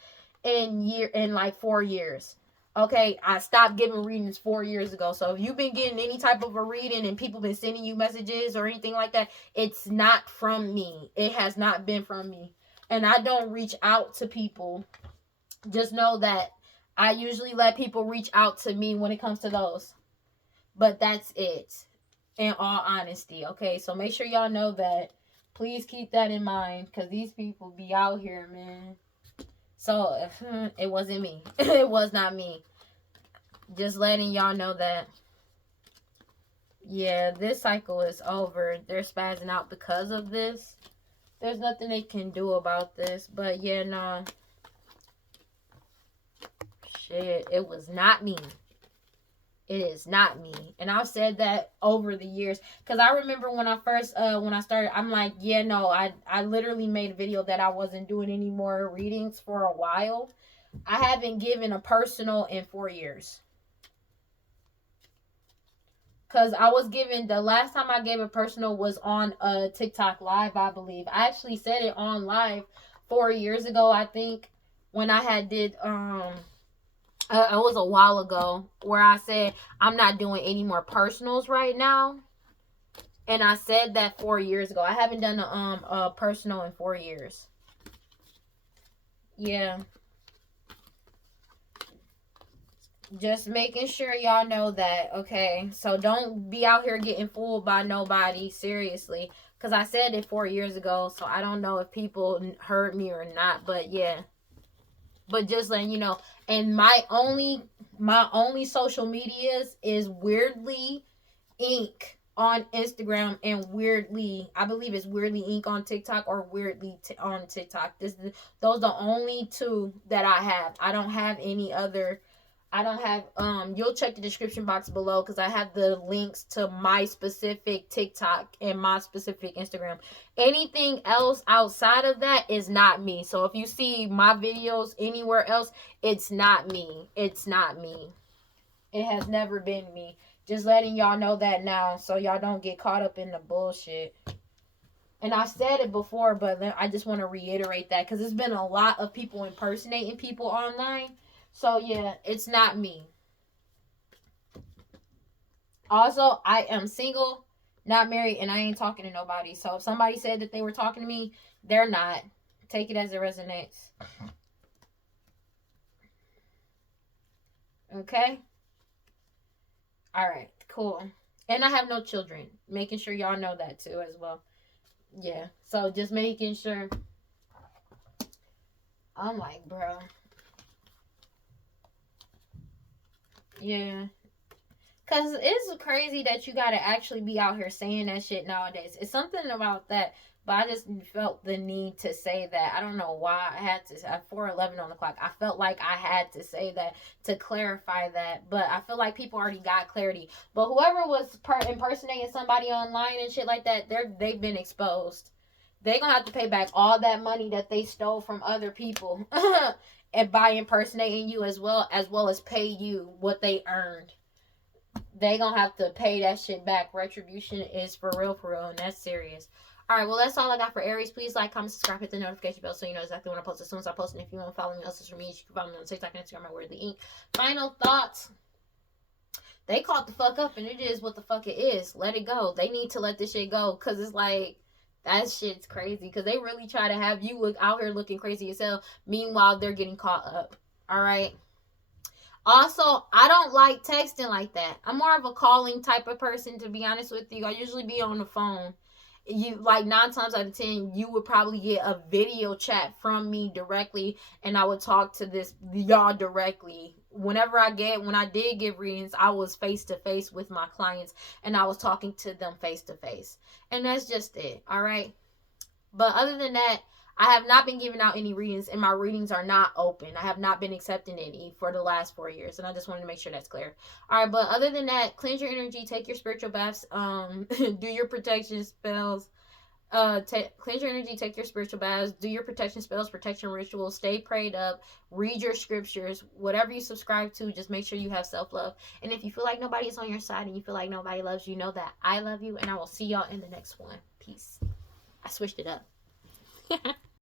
in 4 years. Okay, I stopped giving readings 4 years ago. So if you've been getting any type of a reading and people been sending you messages or anything like that, it's not from me. It has not been from me. And I don't reach out to people. Just know that I usually let people reach out to me when it comes to those. But that's it, in all honesty. Okay, so make sure y'all know that. Please keep that in mind, because these people be out here, man. So, it wasn't me. It was not me. Just letting y'all know that, yeah, this cycle is over. They're spazzing out because of this. There's nothing they can do about this. But, yeah, nah. Shit, it was not me. It is not me. And I've said that over the years. Because I remember when I first, when I started, I'm like, yeah, no, I literally made a video that I wasn't doing any more readings for a while. I haven't given a personal in 4 years. Because I was given, the last time I gave a personal was on a TikTok live, I believe. I actually said it on live 4 years ago, I think. When I had did, it was a while ago, where I said I'm not doing any more personals right now. And I said that 4 years ago. I haven't done a personal in 4 years. Yeah. Just making sure y'all know that, okay? So don't be out here getting fooled by nobody, seriously. Because I said it 4 years ago, so I don't know if people heard me or not, but yeah. But just letting you know. And my only social medias is WeirdLee Inc. on Instagram and WeirdLee. I believe it's WeirdLee Inc. on TikTok or WeirdLee on TikTok. Those are the only 2 that I have. I don't have any other. I don't have, you'll check the description box below, because I have the links to my specific TikTok and my specific Instagram. Anything else outside of that is not me. So if you see my videos anywhere else, it's not me. It's not me. It has never been me. Just letting y'all know that now, so y'all don't get caught up in the bullshit. And I said it before, but I just want to reiterate that, because there's been a lot of people impersonating people online. So, yeah, it's not me. Also, I am single, not married, and I ain't talking to nobody. So, if somebody said that they were talking to me, they're not. Take it as it resonates. Okay? Alright, cool. And I have no children. Making sure y'all know that, too, as well. Yeah. So, just making sure. I'm like, bro. Yeah. Because it's crazy that you got to actually be out here saying that shit nowadays. It's something about that. But I just felt the need to say that. I don't know why I had to. At 4:11 on the clock, I felt like I had to say that to clarify that. But I feel like people already got clarity. But whoever was impersonating somebody online and shit like that, they've been exposed. They gonna have to pay back all that money that they stole from other people, and by impersonating you as well as pay you what they earned. They gonna have to pay that shit back. Retribution is for real, and that's serious. All right, well, that's all I got for Aries. Please like, comment, subscribe, hit the notification bell so you know exactly when I post as soon as I post. And if you want to follow me on social media, you can follow me on TikTok and Instagram at WeirdLee Inc. Final thoughts. They caught the fuck up, and it is what the fuck it is. Let it go. They need to let this shit go, because it's like, that shit's crazy. Because they really try to have you look out here looking crazy as hell. Meanwhile, they're getting caught up. All right. Also, I don't like texting like that. I'm more of a calling type of person, to be honest with you. I usually be on the phone. You like 9 times out of 10, you would probably get a video chat from me directly, and I would talk to y'all directly. When I did give readings, I was face to face with my clients, and I was talking to them face to face, and that's just it. All right. But other than that, I have not been giving out any readings, and my readings are not open. I have not been accepting any for the last 4 years, and I just wanted to make sure that's clear. All right, but other than that, cleanse your energy, take your spiritual baths, do your protection spells. Cleanse your energy, take your spiritual baths, do your protection spells, protection rituals, stay prayed up, read your scriptures, whatever you subscribe to. Just make sure you have self-love. And if you feel like nobody is on your side and you feel like nobody loves you, know that I love you, and I will see y'all in the next one. Peace. I switched it up.